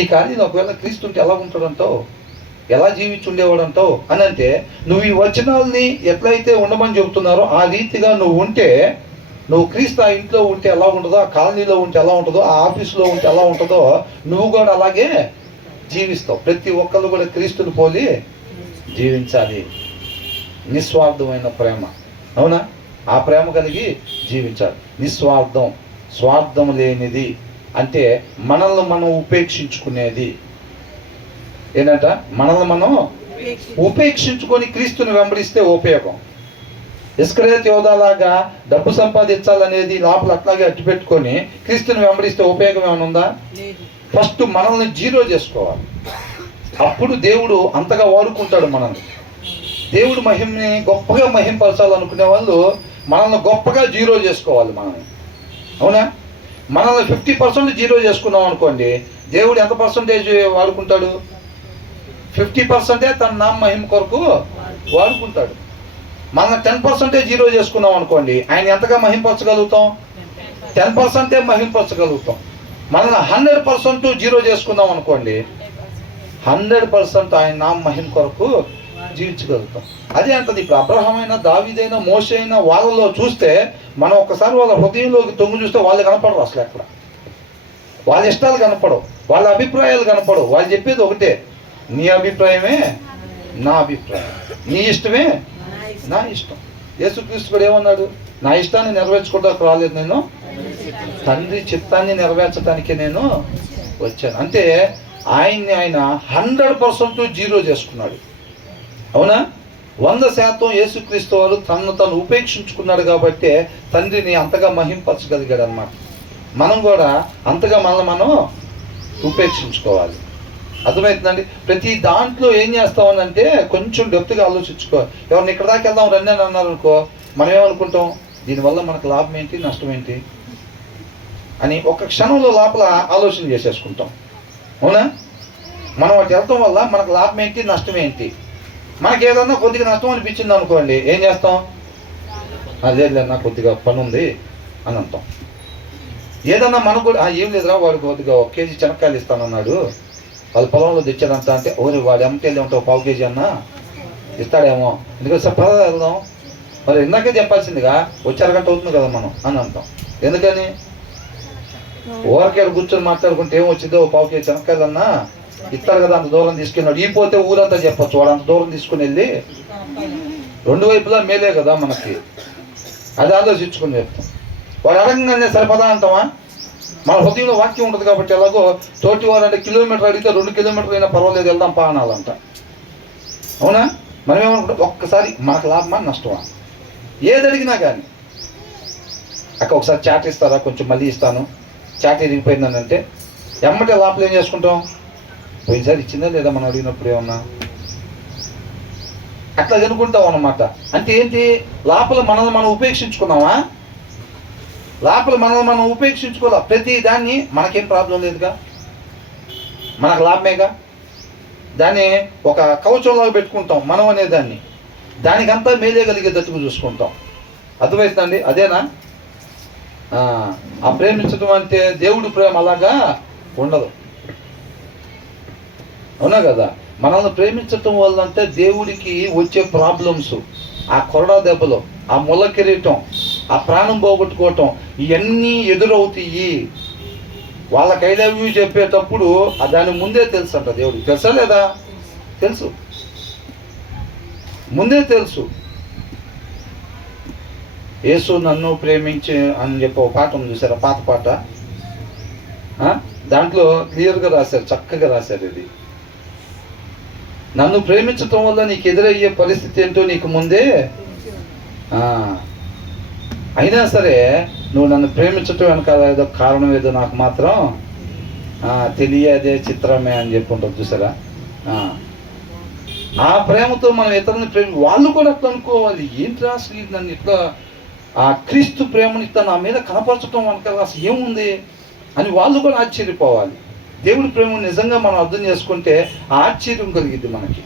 ఈ కాలనీలో ఒకవేళ క్రీస్తుంటే ఎలా ఉంటాడంటావు, ఎలా జీవించి ఉండేవాడంటావు అని అంటే, నువ్వు ఈ వచనాల్ని ఎట్లయితే ఉండమని చెబుతున్నారో ఆ రీతిగా నువ్వు ఉంటే, నువ్వు క్రీస్తు ఆ ఇంట్లో ఉంటే ఎలా ఉంటుందో, ఆ కాలనీలో ఉంటే ఎలా ఉంటుందో, ఆ ఆఫీసులో ఉంటే ఎలా ఉంటుందో నువ్వు కూడా అలాగే జీవిస్తావు. ప్రతి ఒక్కరు కూడా క్రీస్తుని పోలి జీవించాలి. నిస్వార్థమైన ప్రేమ, అవునా? ఆ ప్రేమ కలిగి జీవించాలి. నిస్వార్థం, స్వార్థం లేనిది అంటే మనల్ని మనం ఉపేక్షించుకునేది. ఏంటంట? మనల్ని మనం ఉపేక్షించుకొని క్రీస్తుని వెంబడిస్తే ఉపయోగం. ఇస్కరియోతు యోధాలాగా డబ్బు సంపాదించాలనేది లోపల అట్లాగే అట్టు పెట్టుకొని క్రీస్తుని వెంబడిస్తే ఉపయోగం ఏమైనా ఉందా? ఫస్ట్ మనల్ని జీరో చేసుకోవాలి, అప్పుడు దేవుడు అంతగా వాడుకుంటాడు మనల్ని. దేవుడు మహిమని గొప్పగా మహింపరచాలనుకునే వాళ్ళు మనల్ని గొప్పగా జీరో చేసుకోవాలి మనల్ని. అవునా? మనల్ని 50% జీరో చేసుకున్నాం అనుకోండి, దేవుడు ఎంత పర్సంటేజ్ వాడుకుంటాడు? 50% తన నామ మహిమ కొరకు వాడుకుంటాడు. మనల్ని 10% జీరో చేసుకున్నాం అనుకోండి, ఆయన ఎంతగా మహింపరచగలుగుతాం? 10% మహింపరచగలుగుతాం. మనల్ని 100% జీరో చేసుకున్నాం అనుకోండి, 100% ఆయన నామ మహిమ కొరకు జీవించగలుగుతాం. అదే అంటది. ఇప్పుడు అబ్రహామైనా, దావీదైనా, మోషే అయినా వాళ్ళలో చూస్తే మనం ఒక్కసారి వాళ్ళ హృదయంలోకి తొంగి చూస్తే వాళ్ళు కనపడరు. అసలు ఎక్కడ వాళ్ళ ఇష్టాలు కనపడవు, వాళ్ళ అభిప్రాయాలు కనపడవు. వాళ్ళు చెప్పేది ఒకటే, నీ అభిప్రాయమే నా అభిప్రాయం, నీ ఇష్టమే నా ఇష్టం. యేసుక్రీస్తు కూడా ఏమన్నాడు? నా ఇష్టాన్ని నెరవేర్చుకోవడానికి రాలేదు నేను, తండ్రి చిత్తాన్ని నెరవేర్చడానికే నేను వచ్చాను. అంటే ఆయన్ని ఆయన 100% జీరో చేసుకున్నాడు. అవునా? 100% యేసుక్రీస్తు వారు తను ఉపేక్షించుకున్నాడు కాబట్టి తండ్రిని అంతగా మహింపరచగలిగాడు అన్నమాట. మనం కూడా అంతగా మనం ఉపేక్షించుకోవాలి. అర్థమవుతుందండి? ప్రతి దాంట్లో ఏం చేస్తామనంటే కొంచెం డెప్త్గా ఆలోచించుకోవాలి. ఎవరిని ఇక్కడ దాకా వెళ్దాం రండి అని అన్నారు అనుకో, మనం ఏమనుకుంటాం? దీనివల్ల మనకు లాభం ఏంటి, నష్టం ఏంటి? అని ఒక క్షణంలో లోపల ఆలోచన చేసేసుకుంటాం. అవునా? మనం అటు వెళ్తాం వల్ల మనకు లాభం ఏంటి, నష్టం ఏంటి? మనకి ఏదన్నా కొద్దిగా నష్టం అనిపించింది అనుకోండి, ఏం చేస్తాం? లేదు నాకు కొద్దిగా పని ఉంది అని అంటాం. ఏదన్నా మనకు కూడా ఏం లేదురా, వాడు కొద్దిగా 1 కేజీ చెనక్కాయలు ఇస్తానన్నాడు, వాళ్ళ పొలంలో తెచ్చాడంట అంటే, ఓరే వాడు ఎమ్మకెళ్ళి ఉంటావు 1/2 కేజీ అన్నా ఇస్తాడేమో, ఎందుకంటే సార్ పద వెళ్దాం. మరి ఇందాకే చెప్పాల్సిందిగా వచ్చి అరగంట అవుతుంది కదా మనం అని అంటాం. ఎందుకని? ఊరికేడు కూర్చొని మాట్లాడుకుంటే ఏం వచ్చిందో 1/2 కేజీ చెనక్కాయలు అన్నా ఇస్తారు కదా, అంత దూరం తీసుకెళ్ళినాడు. ఈ పోతే ఊరంతా చెప్పచ్చు, వాడు అంత దూరం తీసుకుని వెళ్ళి 2 వైపులా మేలే కదా మనకి, అది ఆలోచించుకుని చెప్తాం. వాడు అడగంగానే సరిపదా అంటామా? మన హృదయంలో వాక్యం ఉంటుంది కాబట్టి ఎలాగో తోటి వారు అంటే కిలోమీటర్ అడిగితే 2 కిలోమీటర్లు అయినా పర్వాలేదు వెళ్దాం పా అనాలంట. అవునా? మనం ఏమనుకుంటాం? ఒక్కసారి మనకు లాభమా నష్టమా? ఏది అడిగినా కానీ అక్క ఒకసారి చాట్ ఇస్తారా, కొంచెం మళ్ళీ ఇస్తాను, చాట్ ఇరిగిపోయిందని అంటే ఎమ్మటే లోపల ఏం చేసుకుంటాం? పోయినసారి ఇచ్చిందా లేదా మనం అడిగినప్పుడు ఏమన్నా, అట్లా అనుకుంటాం అన్నమాట. అంటే ఏంటి? లోపల మనల్ని మనం ఉపేక్షించుకున్నామా? లోపల మనల్ని మనం ఉపేక్షించుకోవాలా. ప్రతి దాన్ని మనకేం ప్రాబ్లం లేదుగా, మనకు లాభమేగా. దాన్ని ఒక కవచంలో పెట్టుకుంటాం మనం అనేదాన్ని, దానికంతా మేలే కలిగేటట్టుగా చూసుకుంటాం. అర్థమవుతుందండి? అదేనా ఆ ప్రేమించడం అంటే? దేవుడి ప్రేమ అలాగా ఉండదు. అవునా కదా? మనల్ని ప్రేమించటం వల్ల అంటే దేవుడికి వచ్చే ప్రాబ్లమ్స్, ఆ కొరడా దెబ్బలు, ఆ ముళ్ళ కిరీటం, ఆ ప్రాణం పోగొట్టుకోవటం, ఇవన్నీ ఎదురవుతాయి. వాళ్ళకి ఐ లవ్ యూ చెప్పేటప్పుడు దాని ముందే తెలుసు అంట దేవుడికి. తెలుసా లేదా? తెలుసు, ముందే తెలుసు. యేసు నన్ను ప్రేమించి అని చెప్పి ఒక పాట ఉంది చూసారా, పాత పాట. దాంట్లో క్లియర్గా రాశారు, చక్కగా రాశారు. ఇది నన్ను ప్రేమించటం వల్ల నీకు ఎదురయ్యే పరిస్థితి ఏంటో నీకు ముందే, అయినా సరే నువ్వు నన్ను ప్రేమించటం వెనకాల ఏదో కారణం ఏదో నాకు మాత్రం తెలియదే చిత్రమే అని చెప్పి ఉంటుంది చూసారా. ఆ ప్రేమతో మనం ఇతరులని వాళ్ళు కూడా అట్లా అనుకోవాలి. ఏంటి అసలు నన్ను ఇట్లా ఆ క్రీస్తు ప్రేమని ఇట్లా నా మీద కనపరచడం వెనకాల అసలు ఏముంది అని వాళ్ళు కూడా ఆశ్చర్యపోవాలి. దేవుడి ప్రేమ నిజంగా మనం అర్థం చేసుకుంటే ఆశ్చర్యం కలిగింది మనకి.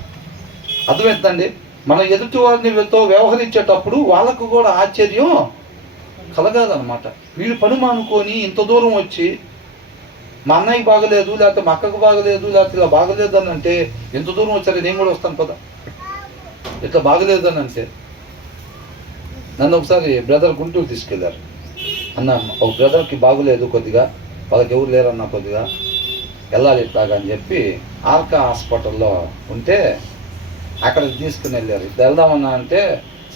అర్థమవుతుందండి? మనం ఎదుటి వారినితో వ్యవహరించేటప్పుడు వాళ్ళకు కూడా ఆశ్చర్యం కలగాలన్నమాట. వీళ్ళు పని మానుకొని ఇంత దూరం వచ్చి మా అన్నయ్యకి బాగలేదు, లేకపోతే మా అక్కకు బాగలేదు, లేకపోతే ఇలా బాగలేదు అని అంటే, ఎంత దూరం వచ్చారు, నేను కూడా వస్తాను కదా, ఇట్లా బాగలేదు అని అంటే. నన్ను ఒకసారి బ్రదర్ గుంటూరు తీసుకెళ్ళారు. అన్న ఒక బ్రదర్కి బాగోలేదు కొద్దిగా, వాళ్ళకి ఎవరు లేరన్నా కొద్దిగా వెళ్ళాలి ఇట్లాగా అని చెప్పి ఆర్కా హాస్పిటల్లో ఉంటే అక్కడికి తీసుకుని వెళ్ళారు. ఇట్లా వెళ్దామన్నా అంటే,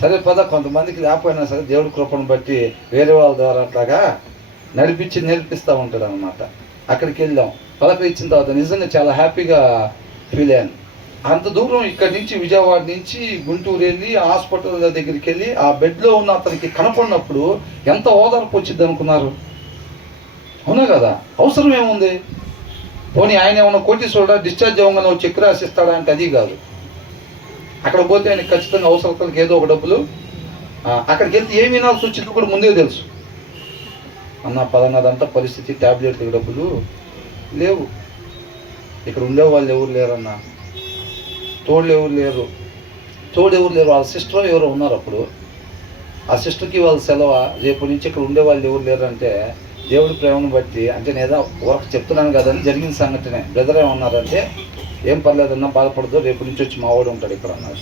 సరే పద, కొంతమందికి లేకపోయినా సరే దేవుడి కృపను బట్టి వేరే వాళ్ళ ద్వారా అట్లాగా నేర్పిస్తూ ఉంటాడు అనమాట. అక్కడికి వెళ్ళాం. పలకలు ఇచ్చిన తర్వాత నిజంగా చాలా హ్యాపీగా ఫీల్ అయ్యాను. అంత దూరం ఇక్కడి నుంచి విజయవాడ నుంచి గుంటూరు వెళ్ళి హాస్పిటల్ దగ్గరికి వెళ్ళి ఆ బెడ్లో ఉన్న అతనికి కనపడినప్పుడు ఎంత ఓదార్పు వచ్చింది అనుకున్నారు? అవునా కదా? అవసరం ఏముంది? పోనీ ఆయన ఏమన్నా కోటీశ్వరుడా, డిశ్చార్జ్ అవ్వగానే ఒక చెక్ రాసిస్తాడా అంటే అది కాదు. అక్కడ పోతే ఆయనకి ఖచ్చితంగా అవసరాలకు ఏదో ఒక డబ్బులు, అక్కడికి వెళ్తే ఏం వినాల్సి వచ్చిందో కూడా ముందే తెలుసు. అన్న పదన్నదంతా పరిస్థితి, ట్యాబ్లెట్లకు డబ్బులు లేవు, ఇక్కడ ఉండేవాళ్ళు ఎవరు లేరన్నా, తోడు ఎవరు లేరు. వాళ్ళ సిస్టర్ ఎవరో ఉన్నారు అప్పుడు, ఆ సిస్టర్కి వాళ్ళ సెలవు, రేపు నుంచి ఇక్కడ ఉండేవాళ్ళు ఎవరు లేరు అంటే దేవుడి ప్రేమను బట్టి అంటే నేను వర్క్ చెప్తున్నాను కదని జరిగిన సంగతినే. బ్రదర్ ఏమన్నారంటే, ఏం పర్లేదన్నా బాధపడదు, రేపు నుంచి వచ్చి మా వాడు ఉంటాడు ఇక్కడ అన్నాడు.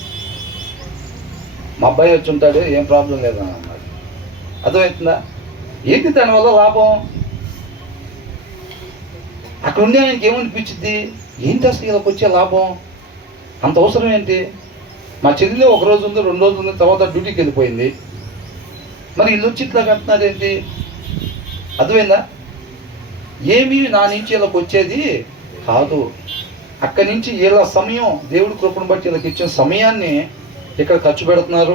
మా అబ్బాయి వచ్చి ఉంటాడు, ఏం ప్రాబ్లం లేదని అన్నాడు. అర్థమవుతుందా? ఏంటి దానివల్ల లాభం? అక్కడ ఉండే ఆయనకి ఏమనిపించింది, ఏంటి అసలు ఇలా వచ్చే లాభం, అంత అవసరం ఏంటి? మా చెల్లిలో 1 రోజు ఉంది, 2 రోజులు ఉంది, తర్వాత డ్యూటీకి వెళ్ళిపోయింది, మరి ఇల్లు వచ్చి ఇట్లా కట్టినారేంటి? అర్థమైందా? ఏమీ నా నుంచి వీళ్ళకి వచ్చేది కాదు. అక్కడి నుంచి వీళ్ళ సమయం, దేవుడి కృపను బట్టి వీళ్ళకి ఇచ్చిన సమయాన్ని ఇక్కడ ఖర్చు పెడుతున్నారు.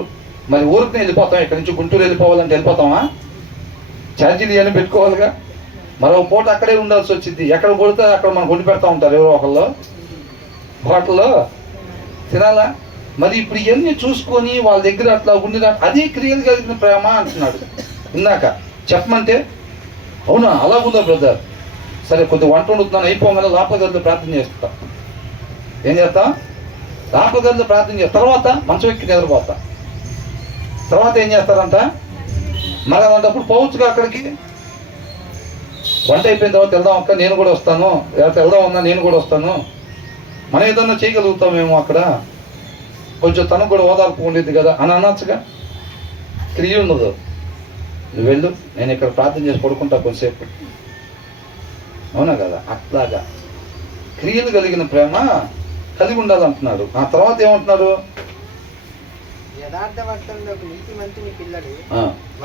మరి ఊరికి వెళ్ళిపోతాం, ఇక్కడి నుంచి గుంటూరు వెళ్ళిపోవాలంటే వెళ్ళిపోతామా? ఛార్జీలు ఇవన్నీ పెట్టుకోవాలిగా. మరో పూట అక్కడే ఉండాల్సి వచ్చింది. ఎక్కడ కొడితే అక్కడ మనం వండి పెడతా ఉంటారు ఎవరో ఒకళ్ళు, హోటల్లో తినాలా. మరి ఇప్పుడు ఇవన్నీ చూసుకొని వాళ్ళ దగ్గర అట్లా ఉండి అదే క్రియలు కలిగిన ప్రేమ అంటున్నాడు ఇందాక. చెప్పమంటే అవునా, అలాగుందా బ్రదర్? సరే, కొద్దిగా వంట వండుతున్నాను, అయిపోగానే లోపల గదిలో ప్రార్థన చేస్తా. ఏం చేస్తా? లోపల గదిలో ప్రార్థన చేస్తా. తర్వాత మంచం ఎక్కి నిద్రపోతా. తర్వాత ఏం చేస్తారంట, మరి అలాంటప్పుడు పోవచ్చుగా అక్కడికి. వంట అయిపోయిన తర్వాత వెళ్దాం అక్క, నేను కూడా వస్తాను, లేకపోతే వెళ్దాం అన్నా నేను కూడా వస్తాను, మనం ఏదన్నా చేయగలుగుతామేమో అక్కడ, కొంచెం తనకు కూడా ఓదార్పు ఉండేది కదా అని అనొచ్చుగా. క్రియ ఉండదు. నువ్వు వెళ్ళు, నేను ఇక్కడ ప్రార్థన చేసి పడుకుంటా కొంతసేపు. అవునా కదా? అట్లాగా క్రియలు కలిగిన ప్రేమ కలిగి ఉండాలంటున్నాడు. ఆ తర్వాత ఏమంటున్నారు?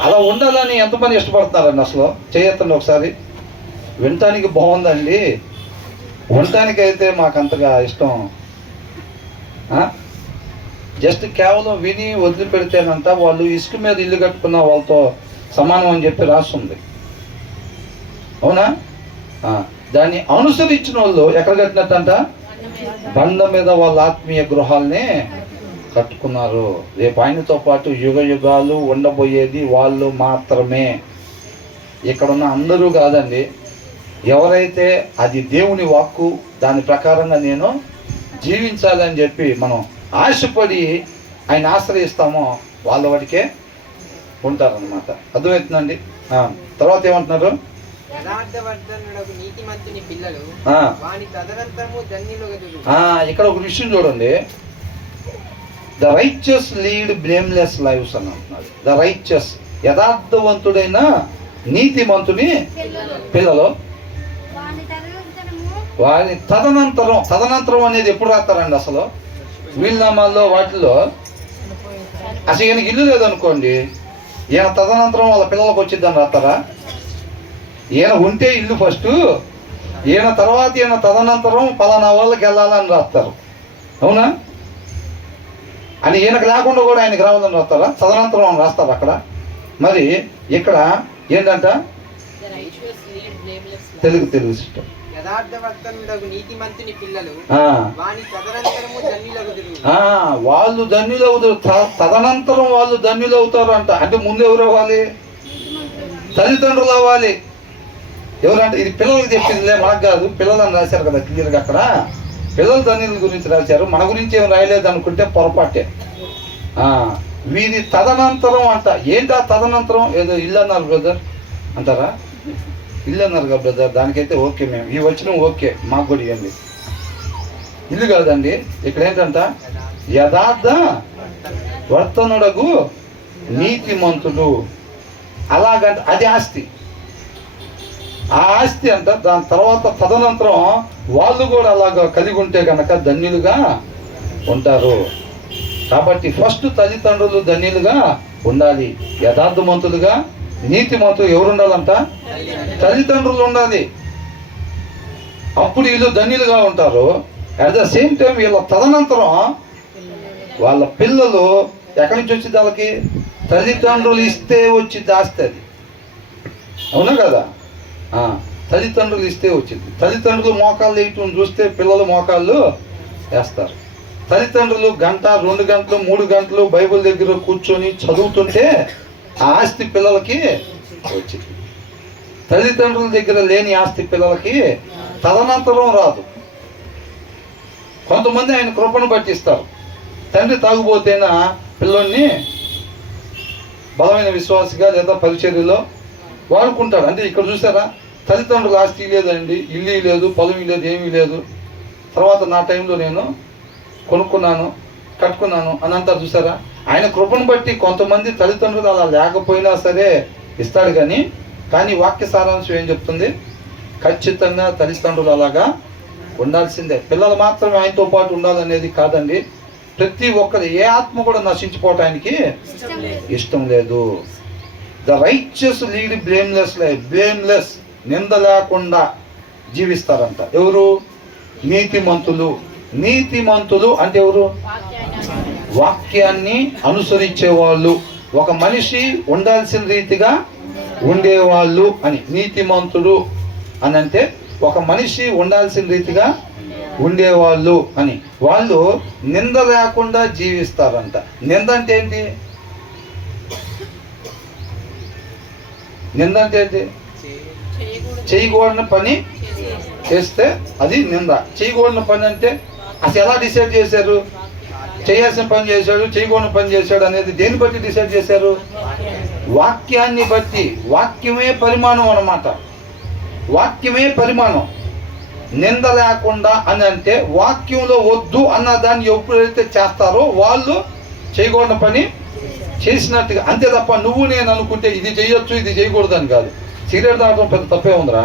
అలా ఉండాలని ఎంతమంది ఇష్టపడుతున్నారండి అసలు? చేయొద్దండి ఒకసారి. వినటానికి బాగుందండి, ఉండటానికైతే మాకు అంతగా ఇష్టం. జస్ట్ కేవలం విని వదిలిపెడితేనంట వాళ్ళు ఇసుక మీద ఇల్లు కట్టుకున్న వాళ్ళతో సమానం అని చెప్పి రాస్తుంది. అవునా? దాన్ని అనుసరించిన వాళ్ళు ఎక్కడ కట్టినట్టంట? బండ మీద వాళ్ళ ఆత్మీయ గృహాల్ని కట్టుకున్నారు. రేపు ఆయనతో పాటు యుగ యుగాలు ఉండబోయేది వాళ్ళు మాత్రమే. ఇక్కడున్న అందరూ కాదండి. ఎవరైతే అది దేవుని వాక్కు, దాని ప్రకారంగా నేను జీవించాలని చెప్పి మనం ఆశపడి ఆయన ఆశ్రయిస్తామో వాళ్ళ వాటికే ఉంటారన్నమాట. అర్థమవుతుందండి? తర్వాత ఏమంటున్నారు? ఇక్కడ ఒక విషయం చూడండి. The righteous lead blameless lives అని అంటున్నారు. ద రైచియస్, యథార్థవంతుడైన నీతిమంతుని పిల్లలు వారి తదనంతరం అనేది ఎప్పుడు రాస్తారండి అసలు? వీలునామాల్లో వాటిల్లో అసలు ఈయనకి ఇల్లు లేదనుకోండి, ఈయన తదనంతరం వాళ్ళ పిల్లలకు వచ్చిద్దని రాస్తారా? ఈయన ఉంటే ఇల్లు ఫస్ట్, ఈయన తర్వాత ఈయన తదనంతరం పలానా వాళ్ళకి వెళ్ళాలని రాస్తారు. అవునా? అని ఈయనకు లేకుండా కూడా ఆయనకి రావాలని రాస్తారా? తదనంతరం అని రాస్తారు అక్కడ. మరి ఇక్కడ ఏంటంట? తెలుగు సిస్టమ్. వాళ్ళు ధన్యులు అవుతారు, తదనంతరం వాళ్ళు ధన్యులు అవుతారు అంట. అంటే ముందు ఎవరు అవ్వాలి? తల్లిదండ్రులు అవ్వాలి. ఎవరంటే ఇది పిల్లలకి చెప్పిందిలే, మనకు కాదు. పిల్లలని రాశారు కదా క్లియర్గా అక్కడ. పిల్లల ధన్యుల గురించి రాశారు, మన గురించి ఏం రాయలేదు అనుకుంటే పొరపాటే. వీరి తదనంతరం అంట. ఏంటి ఆ తదనంతరం? ఏదో ఇల్లు అన్నారు బ్రదర్ అంటారా? ఇల్లు అన్నారు కదా బ్రదర్, దానికైతే ఓకే, మేము ఈ వచ్చిన ఓకే, మాకు కూడా ఇవ్వండి. ఇల్లు కాదండి, ఇక్కడ ఏంటంట? యథార్థ వర్తనుడగు నీతిమంతుడు. అలాగంట, అది ఆస్తి. ఆ ఆస్తి అంట. దాని తర్వాత తదనంతరం వాళ్ళు కూడా అలాగా కలిగి ఉంటే కనుక ధన్యులుగా ఉంటారు. కాబట్టి ఫస్ట్ తల్లిదండ్రులు ధన్యులుగా ఉండాలి, యథార్థవంతులుగా నీతిమంతులు ఎవరు ఉండాలంట? తల్లిదండ్రులు ఉండాలి. అప్పుడు వీళ్ళు ధన్యులుగా ఉంటారు. అట్ ద సేమ్ టైం వీళ్ళ తదనంతరం వాళ్ళ పిల్లలు ఎక్కడి నుంచి వచ్చింది? వాళ్ళకి తల్లిదండ్రులు ఇస్తే వచ్చింది ఆస్తి అది. అవునా కదా? తల్లిదండ్రులు ఇస్తే వచ్చింది. తల్లిదండ్రులు మోకాళ్ళు వేయటం చూస్తే పిల్లలు మోకాళ్ళు వేస్తారు. తల్లిదండ్రులు గంట, 2 గంటలు, 3 గంటలు బైబిల్ దగ్గర కూర్చొని చదువుతుంటే ఆ ఆస్తి పిల్లలకి వచ్చింది. తల్లిదండ్రుల దగ్గర లేని ఆస్తి పిల్లలకి తదనంతరం రాదు. కొంతమంది ఆయన కృపను పట్టిస్తారు. తండ్రి తాగుబోతేనా పిల్లోని బలమైన విశ్వాసిగా లేదా పరిచర్యలో వాడుకుంటాడు. అంటే ఇక్కడ చూసారా, తల్లిదండ్రుల ఆస్తి లేదండి, ఇల్లు లేదు, పొలం లేదు, ఏమీ లేదు. తర్వాత నా టైంలో నేను కొనుక్కున్నాను, కట్టుకున్నాను అని అంటారు. చూసారా? ఆయన కృపను బట్టి కొంతమంది తల్లిదండ్రులు అలా లేకపోయినా సరే ఇస్తాడు. కానీ వాక్య సారాంశం ఏం చెప్తుంది? ఖచ్చితంగా తల్లిదండ్రులు అలాగా ఉండాల్సిందే. పిల్లలు మాత్రమే ఆయనతో పాటు ఉండాలనేది కాదండి. ప్రతి ఒక్కరు, ఏ ఆత్మ కూడా నశించిపోవటానికి ఇష్టం లేదు. The righteous lead blameless life. Blameless, నింద లేకుండా జీవిస్తారంట. ఎవరు? నీతిమంతులు. నీతిమంతులు అంటే ఎవరు? వాక్యాన్ని అనుసరించే వాళ్ళు, ఒక మనిషి ఉండాల్సిన రీతిగా ఉండేవాళ్ళు అని. నీతిమంతుడు అని అంటే ఒక మనిషి ఉండాల్సిన రీతిగా ఉండేవాళ్ళు అని. వాళ్ళు నింద లేకుండా జీవిస్తారంట. నింద అంటే ఏంటి? నింద అంటే ఏంటి? చేయకూడని పని చేస్తే అది నింద. చేయకూడని పని అంటే అసలు ఎలా డిసైడ్ చేశారు? చేయాల్సిన పని చేశాడు, చేయకూడని పని చేశాడు అనేది దేన్ని బట్టి డిసైడ్ చేశారు? వాక్యాన్ని బట్టి. వాక్యమే పరిమాణం అన్నమాట. వాక్యమే పరిమాణం. నింద లేకుండా అని అంటే వాక్యంలో వద్దు అన్న దాన్ని ఎప్పుడైతే చేస్తారో వాళ్ళు చేయకూడని పని చేసినట్టుగా, అంతే తప్ప నువ్వు నేను అనుకుంటే ఇది చేయొచ్చు ఇది చేయకూడదు అని కాదు. సిగరెట్ తాగడం పెద్ద తప్పే ఉందిరా,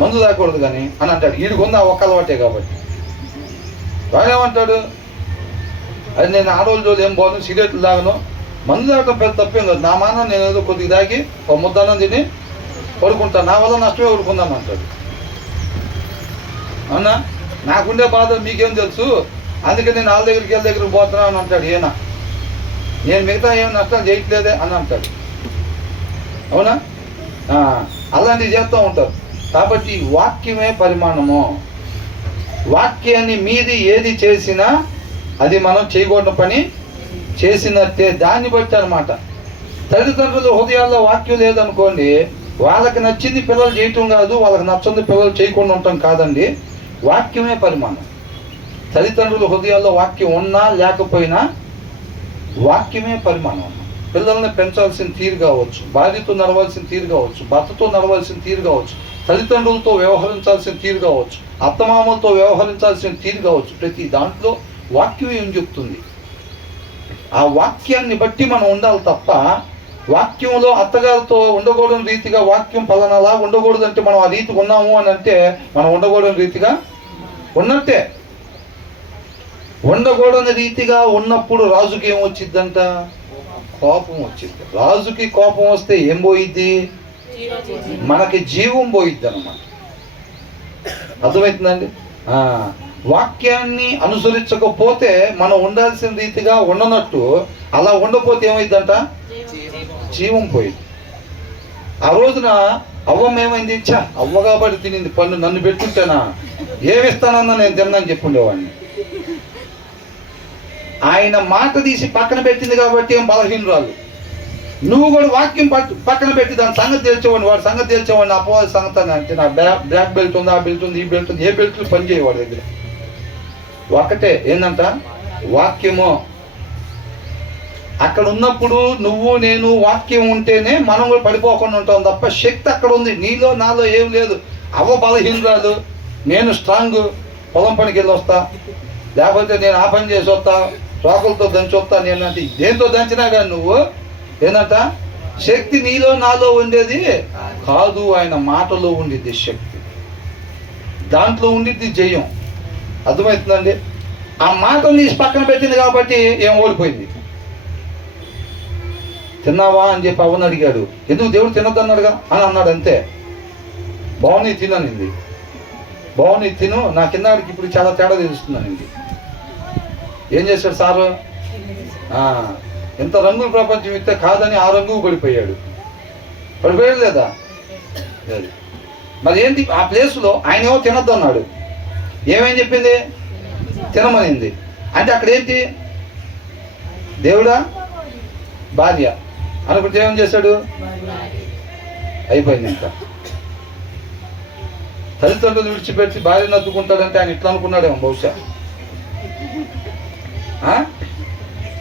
మందు తాగకూడదు కానీ అని అంటాడు. వీడికి ఉంది ఆ ఒక్క అలవాటే కాబట్టి. వాడేమంటాడు, అది నేను ఆడవాళ్ళు ఏం బాగుంది, సిగరెట్లు తాగను, మందు తాగడం పెద్ద తప్పేం కాదు, నా మానం నేను ఏదో కొద్దిగా తాగి ఒక ముద్దనం తిని పడుకుంటాను, నా వల్ల నష్టమే ఊరుకుందాను అంటాడు. అవునా? నాకుండే బాధ మీకేం తెలుసు, అందుకే నేను వాళ్ళ దగ్గరికి పోతున్నాను అని అంటాడు. ఈయన నేను మిగతా ఏం నష్టం చేయట్లేదే అని అంటాడు. అవునా? అలాంటివి చేస్తూ ఉంటారు. కాబట్టి వాక్యమే పరిమాణము. వాక్యాన్ని మీది ఏది చేసినా అది మనం చేయకూడని పని చేసినట్టే. దాన్ని బట్టి అనమాట. తల్లిదండ్రుల హృదయాల్లో వాక్యం లేదనుకోండి, వాళ్ళకి నచ్చింది పిల్లలు చేయటం కాదు, వాళ్ళకి నచ్చింది పిల్లలు చేయకుండా ఉండటం కాదండి. వాక్యమే పరిమాణం. తల్లిదండ్రుల హృదయాల్లో వాక్యం ఉన్నా లేకపోయినా వాక్యమే పరిమాణం. పిల్లల్ని పెంచాల్సిన తీరు కావచ్చు, భార్యతో నడవాల్సిన తీరు కావచ్చు, భర్తతో నడవాల్సిన తీరు కావచ్చు, తల్లిదండ్రులతో వ్యవహరించాల్సిన తీరు కావచ్చు, అత్తమామలతో వ్యవహరించాల్సిన తీరు కావచ్చు. ప్రతి దాంట్లో వాక్యం ఏం చెప్తుంది, ఆ వాక్యాన్ని బట్టి మనం ఉండాలి తప్ప వాక్యంలో అత్తగారితో ఉండకూడని రీతిగా వాక్యం పలానాలా ఉండకూడదు అంటే మనం ఆ రీతికి ఉన్నాము అని అంటే మనం ఉండకూడని రీతిగా ఉన్నట్టే. ఉండకూడని రీతిగా ఉన్నప్పుడు రాజుకి ఏం వచ్చిద్దంట? కోపం వచ్చింది. రాజుకి కోపం వస్తే ఏం పోయిద్ది? మనకి జీవం పోయిద్ది అన్నమాట. అర్థమవుతుందండి? వాక్యాన్ని అనుసరించకపోతే మనం ఉండాల్సిన రీతిగా ఉండనట్టు, అలా ఉండకపోతే ఏమైందంట? జీవం పోయింది. ఆ రోజున అవ్వమేమైంది? అవ్వ కాబట్టి తినింది పన్ను, నన్ను పెట్టుకుంటానా, ఏమిస్తానన్నా నేను తిన్నాను చెప్పుండేవాడిని. ఆయన మాట తీసి పక్కన పెట్టింది కాబట్టి ఏం బలహీనరాలు. నువ్వు కూడా వాక్యం పక్కన పెట్టి దాని సంగతి తేల్చేవాడిని, వాడి సంగతి తేల్చేవాడిని, అపవాది సంగతి అంటే నా బ్లాక్ బెల్ట్ ఉంది, ఆ బెల్ట్ ఉంది, ఈ బెల్ట్ ఉంది, ఏ బెల్ట్లు పనిచేయ వాడి దగ్గర. ఒకటే ఏంటంట? వాక్యము. అక్కడ ఉన్నప్పుడు నువ్వు నేను వాక్యం ఉంటేనే మనం కూడా పడిపోకుండా ఉంటాం తప్ప శక్తి అక్కడ ఉంది. నీలో నాలో ఏం లేదు. అవ్వ బలహీనరాలు, నేను స్ట్రాంగ్, పొలం పనికి వెళ్ళి వస్తా, లేకపోతే నేను ఆ పని చేసి వస్తా, రోకలతో దంచి వస్తా. నేనంటే దేంతో దంచినా కానీ నువ్వు ఏంటంట? శక్తి నీలో నాలో ఉండేది కాదు, ఆయన మాటలో ఉండిద్ది శక్తి, దాంట్లో ఉండిద్ది జయం. అర్థమవుతుందండి? ఆ మాటలు తీసి పక్కన పెట్టింది కాబట్టి ఏం ఓడిపోయింది. తిన్నావా అని చెప్పి అవ్వని అడిగాడు. ఎందుకు? దేవుడు తినొద్దన్నాడుగా అని అన్నాడు. అంతే. బాగుని తిననింది. బాగుని తిను, నా కిందాడికి ఇప్పుడు చాలా తేడా తెలుస్తుందనింది. ఏం చేశాడు సారు? ఎంత రంగుల ప్రపంచం ఇస్తే కాదని ఆ రంగు పడిపోయాడు. పడిపోయాడు లేదా? లేదు. మరి ఏంటి ఆ ప్లేస్లో ఆయన ఏమో తినొద్దు అన్నాడు, ఏమేం చెప్పింది? తినమనింది. అంటే అక్కడ ఏంటి? దేవుడా భార్య అనుకుంటే ఏమేం చేశాడు? అయిపోయింది. ఇంకా తల్లిదండ్రులు విడిచిపెట్టి భార్యను అద్దుకుంటాడంటే ఆయన ఇట్లా అనుకున్నాడేమో బహుశా.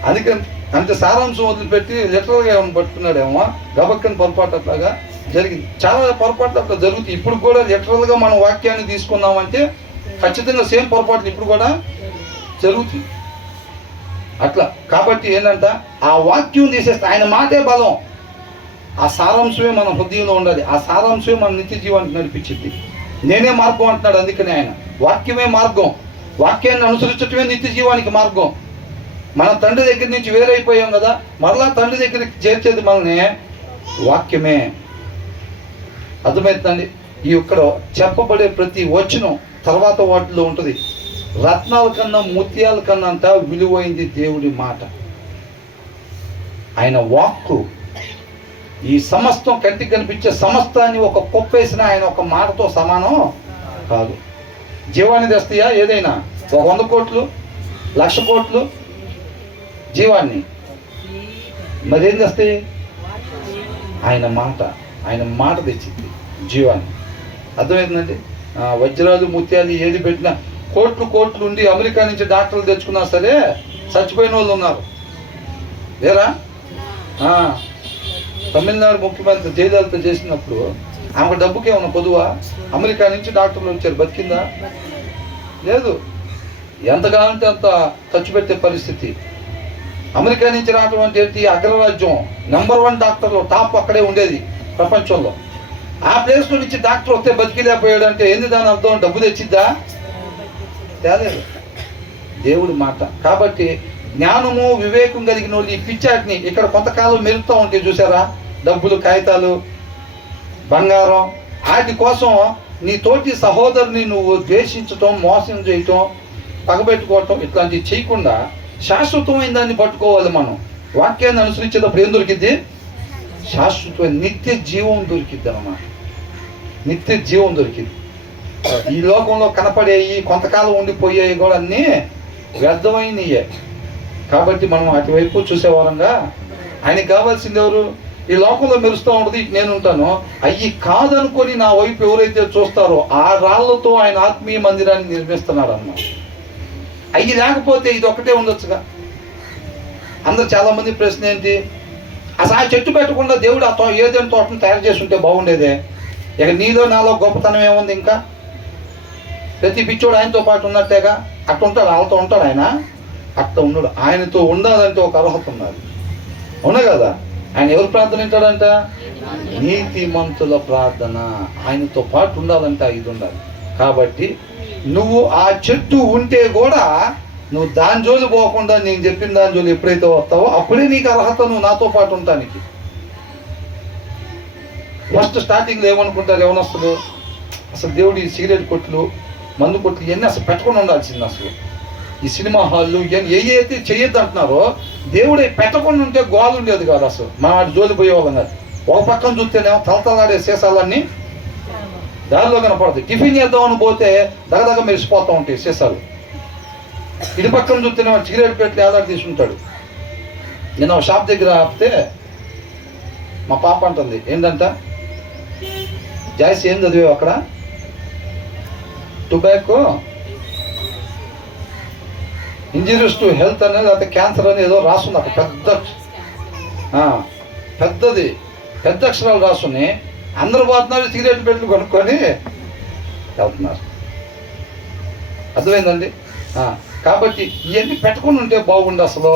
అందుకని అంత సారాంశం వదిలిపెట్టి లిటరల్గా ఏమైనా పట్టుకున్నాడేమో. గబక్కని పొరపాటు అట్లాగా జరిగింది. చాలా పొరపాట్లు అట్లా జరుగుతాయి. ఇప్పుడు కూడా లిటరల్గా మనం వాక్యాన్ని తీసుకున్నామంటే ఖచ్చితంగా సేమ్ పొరపాట్లు ఇప్పుడు కూడా జరుగుతాయి అట్లా. కాబట్టి ఏంటంట? ఆ వాక్యం తీసేస్తే ఆయన మాటే బలం. ఆ సారాంశమే మన హృదయంలో ఉండాలి. ఆ సారాంశమే మన నిత్య జీవానికి నడిపించింది. నేనే మార్గం అంటున్నాడు. అందుకనే ఆయన వాక్యమే మార్గం. వాక్యాన్ని అనుసరించటమే నిత్య జీవానికి మార్గం. మన తండ్రి దగ్గర నుంచి వేరైపోయాం కదా, మరలా తండ్రి దగ్గరికి చేర్చేది మనల్ని వాక్యమే. అర్థమవుతుందండి? ఈ ఇక్కడ చెప్పబడే ప్రతి వచనం తర్వాత వాటిలో ఉంటుంది. రత్నాల కన్నా ముత్యాల కన్నా అంతా విలువైంది దేవుడి మాట, ఆయన వాక్కు. ఈ సమస్తం కంటికి కనిపించే సమస్తాన్ని ఒక కుప్పేసిన ఆయన ఒక మాటతో సమానం కాదు. జీవాన్ని తెస్తాయా ఏదైనా? 100 కోట్లు 1,00,000 కోట్లు జీవాన్ని మరేం తెస్తాయి? ఆయన మాట, ఆయన మాట తెచ్చింది జీవాన్ని. అర్థమైందండి. వజ్రాలు ముత్యాలు ఏది పెట్టినా కోట్లు ఉండి అమెరికా నుంచి డాక్టర్లు తెచ్చుకున్నా సరే చచ్చిపోయిన వాళ్ళు ఉన్నారు లేరా? తమిళనాడు ముఖ్యమంత్రి జయలలిత చేసినప్పుడు ఆమెకు డబ్బుకే ఉన్న పొదువా? అమెరికా నుంచి డాక్టర్లు వచ్చారు, బతికిందా? లేదు. ఎంత కావాలంటే అంత ఖర్చు పెట్టే పరిస్థితి. అమెరికా నుంచి రావడం అంటే ఏంటి? అగ్రరాజ్యం, నెంబర్ 1 డాక్టర్లు టాప్ అక్కడే ఉండేది ప్రపంచంలో. ఆ ప్లేస్లో నుంచి డాక్టర్ వస్తే బతికిలేకపోయాడు అంటే ఏంది దాని అర్థం? డబ్బు తెచ్చిద్దా? తేలేదు. దేవుడి మాట. కాబట్టి జ్ఞానము వివేకం కలిగిన వాళ్ళు ఈ పిచ్చాటిని ఇక్కడ కొంతకాలం మెరుస్తూ ఉంటాయి చూసారా, డబ్బులు, కాగితాలు, బంగారం, వాటి కోసం నీ తోటి సహోదరుని నువ్వు ద్వేషించటం, మోసం చేయటం, పగబెట్టుకోవటం ఇట్లాంటివి చేయకుండా శాశ్వతమైన దాన్ని పట్టుకోవాలి. మనం వాక్యాన్ని అనుసరించేటప్పుడు ఏం దొరికిద్ది? శాశ్వతమైన నిత్య జీవం దొరికిద్ది అన్నమాట. నిత్య జీవం దొరికింది. ఈ లోకంలో కనపడేవి, కొంతకాలం ఉండిపోయేవి కూడా అన్నీ వ్యర్థమైనయే. కాబట్టి మనం అటువైపు చూసేవారంగా ఆయనకి కావాల్సింది ఎవరు? ఈ లోకంలో మెరుస్తూ ఉంటుంది, నేను ఉంటాను. అవి కాదనుకొని నా వైపు ఎవరైతే చూస్తారో ఆ రాళ్లతో ఆయన ఆత్మీయ మందిరాన్ని నిర్మిస్తున్నాడు అన్నమాట. అవి లేకపోతే ఇది ఒక్కటే ఉండొచ్చుగా. అందరు చాలామంది ప్రశ్న ఏంటి, అసలు ఆ చెట్టు పెట్టకుండా దేవుడు ఏదైనా తోటను తయారు చేసి ఉంటే బాగుండేదే. ఇక నీలో నాలో గొప్పతనం ఏముంది? ఇంకా ప్రతి పిచ్చోడు ఆయనతో పాటు ఉన్నట్టేగా. అట్లా ఉంటాడు, వాళ్ళతో ఉంటాడు ఆయన? అట్లా ఉండడు. ఆయనతో ఉండాలంటే ఒక అర్హత ఉన్నది, అవునా కదా? ఆయన ఎవరు ప్రార్థన వింటాడంట? నీతిమంతుల ప్రార్థన. ఆయనతో పాటు ఉండాలంటే ఇది ఉండాలి. కాబట్టి నువ్వు ఆ చెట్టు ఉంటే కూడా నువ్వు దాని జోలి పోకుండా నేను చెప్పిన దాని జోలి ఎప్పుడైతే వస్తావో అప్పుడే నీకు అర్హత నువ్వు నాతో పాటు ఉంటానికి. ఫస్ట్ స్టార్టింగ్లో ఏమనుకుంటారు యవనస్తులు, అసలు దేవుడు ఈ సిగరెట్ కొట్లు, మందు కొట్లు ఇవన్నీ అసలు పెట్టకుండా ఉండాల్సింది. అసలు ఈ సినిమా హాళ్ళు ఇవన్నీ ఏవైతే చేయొద్దు అంటున్నారో దేవుడే పెట్టకుండా ఉంటే గోలు ఉండేది కాదు. అసలు మా వాటి జోలి పోయేవాళ్ళం కాదు. ఒక పక్కన చూస్తేనేమో తలతలాడే సీసాలన్నీ దారిలో కనపడతాయి. టిఫిన్ చేద్దామని పోతే దగదగ మెరిసిపోతూ ఉంటాయి సీసాలు. ఇటు పక్కన చూస్తేనేమో సిగరెట్ పెట్టి ఏలాడి తీసుకుంటాడు. నేను షాప్ దగ్గర ఆపితే మా పాప అంటుంది, ఏంటంట జాయిస్ ఏం చదివావు అక్కడ? టొబాకో ఇంజరీస్ టు హెల్త్ అనేది, లేకపోతే క్యాన్సర్ అని ఏదో రాస్తుంది అక్కడ. పెద్ద అక్షరాలు రాసుని అందరూ పోతున్నారు, సిగరెట్ పెట్లు కొనుక్కొని వెళ్తున్నారు. అర్థమైందండి. కాబట్టి ఇవన్నీ పెట్టకుండా ఉంటే బాగుండు. అసలు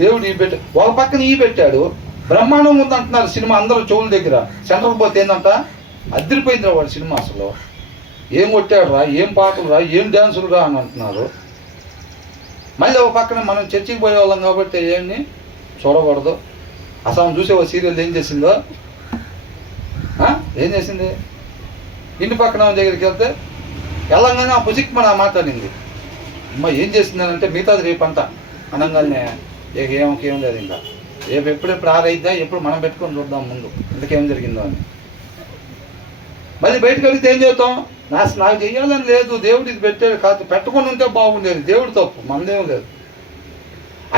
దేవుడు ఈ పెట్టి ఒక పక్కన ఈ పెట్టాడు, బ్రహ్మాండం ఉందంటున్నారు సినిమా. అందరూ చెవుల దగ్గర సెంటర్కి పోతే ఏందంట, అదిరిపోయిందిరా వాడు సినిమా. అసలు ఏం కొట్టాడు రా, ఏం పాటలు రా, ఏం డ్యాన్సులు రా అని అంటున్నారు. మళ్ళీ ఒక పక్కన మనం చర్చికి పోయేవాళ్ళం కాబట్టి ఏమని చూడకూడదు. అసలు చూసే ఒక సీరియల్ ఏం చేసిందో, ఏం చేసింది? ఇంటి పక్కన దగ్గరికి వెళ్తే వెళ్ళంగానే ఆ పుసిక్ మన మాట్లాడింది. అమ్మ ఏం చేసిందనంటే మిగతాది రేపంట అనగానే ఏం లేదు, ఇంకా రేపు ఎప్పుడెప్పుడు ఆరైద్దా, ఎప్పుడు మనం పెట్టుకొని చూద్దాం ముందు ఇంతకేం జరిగిందో అని. మళ్ళీ బయటకు వెళ్తే ఏం చేద్దాం, నాకు చెయ్యాలని లేదు, దేవుడు ఇది పెట్టాడు కాదు, పెట్టకుండా ఉంటే బాగుండేది. దేవుడు తప్పు, మనదేం లేదు.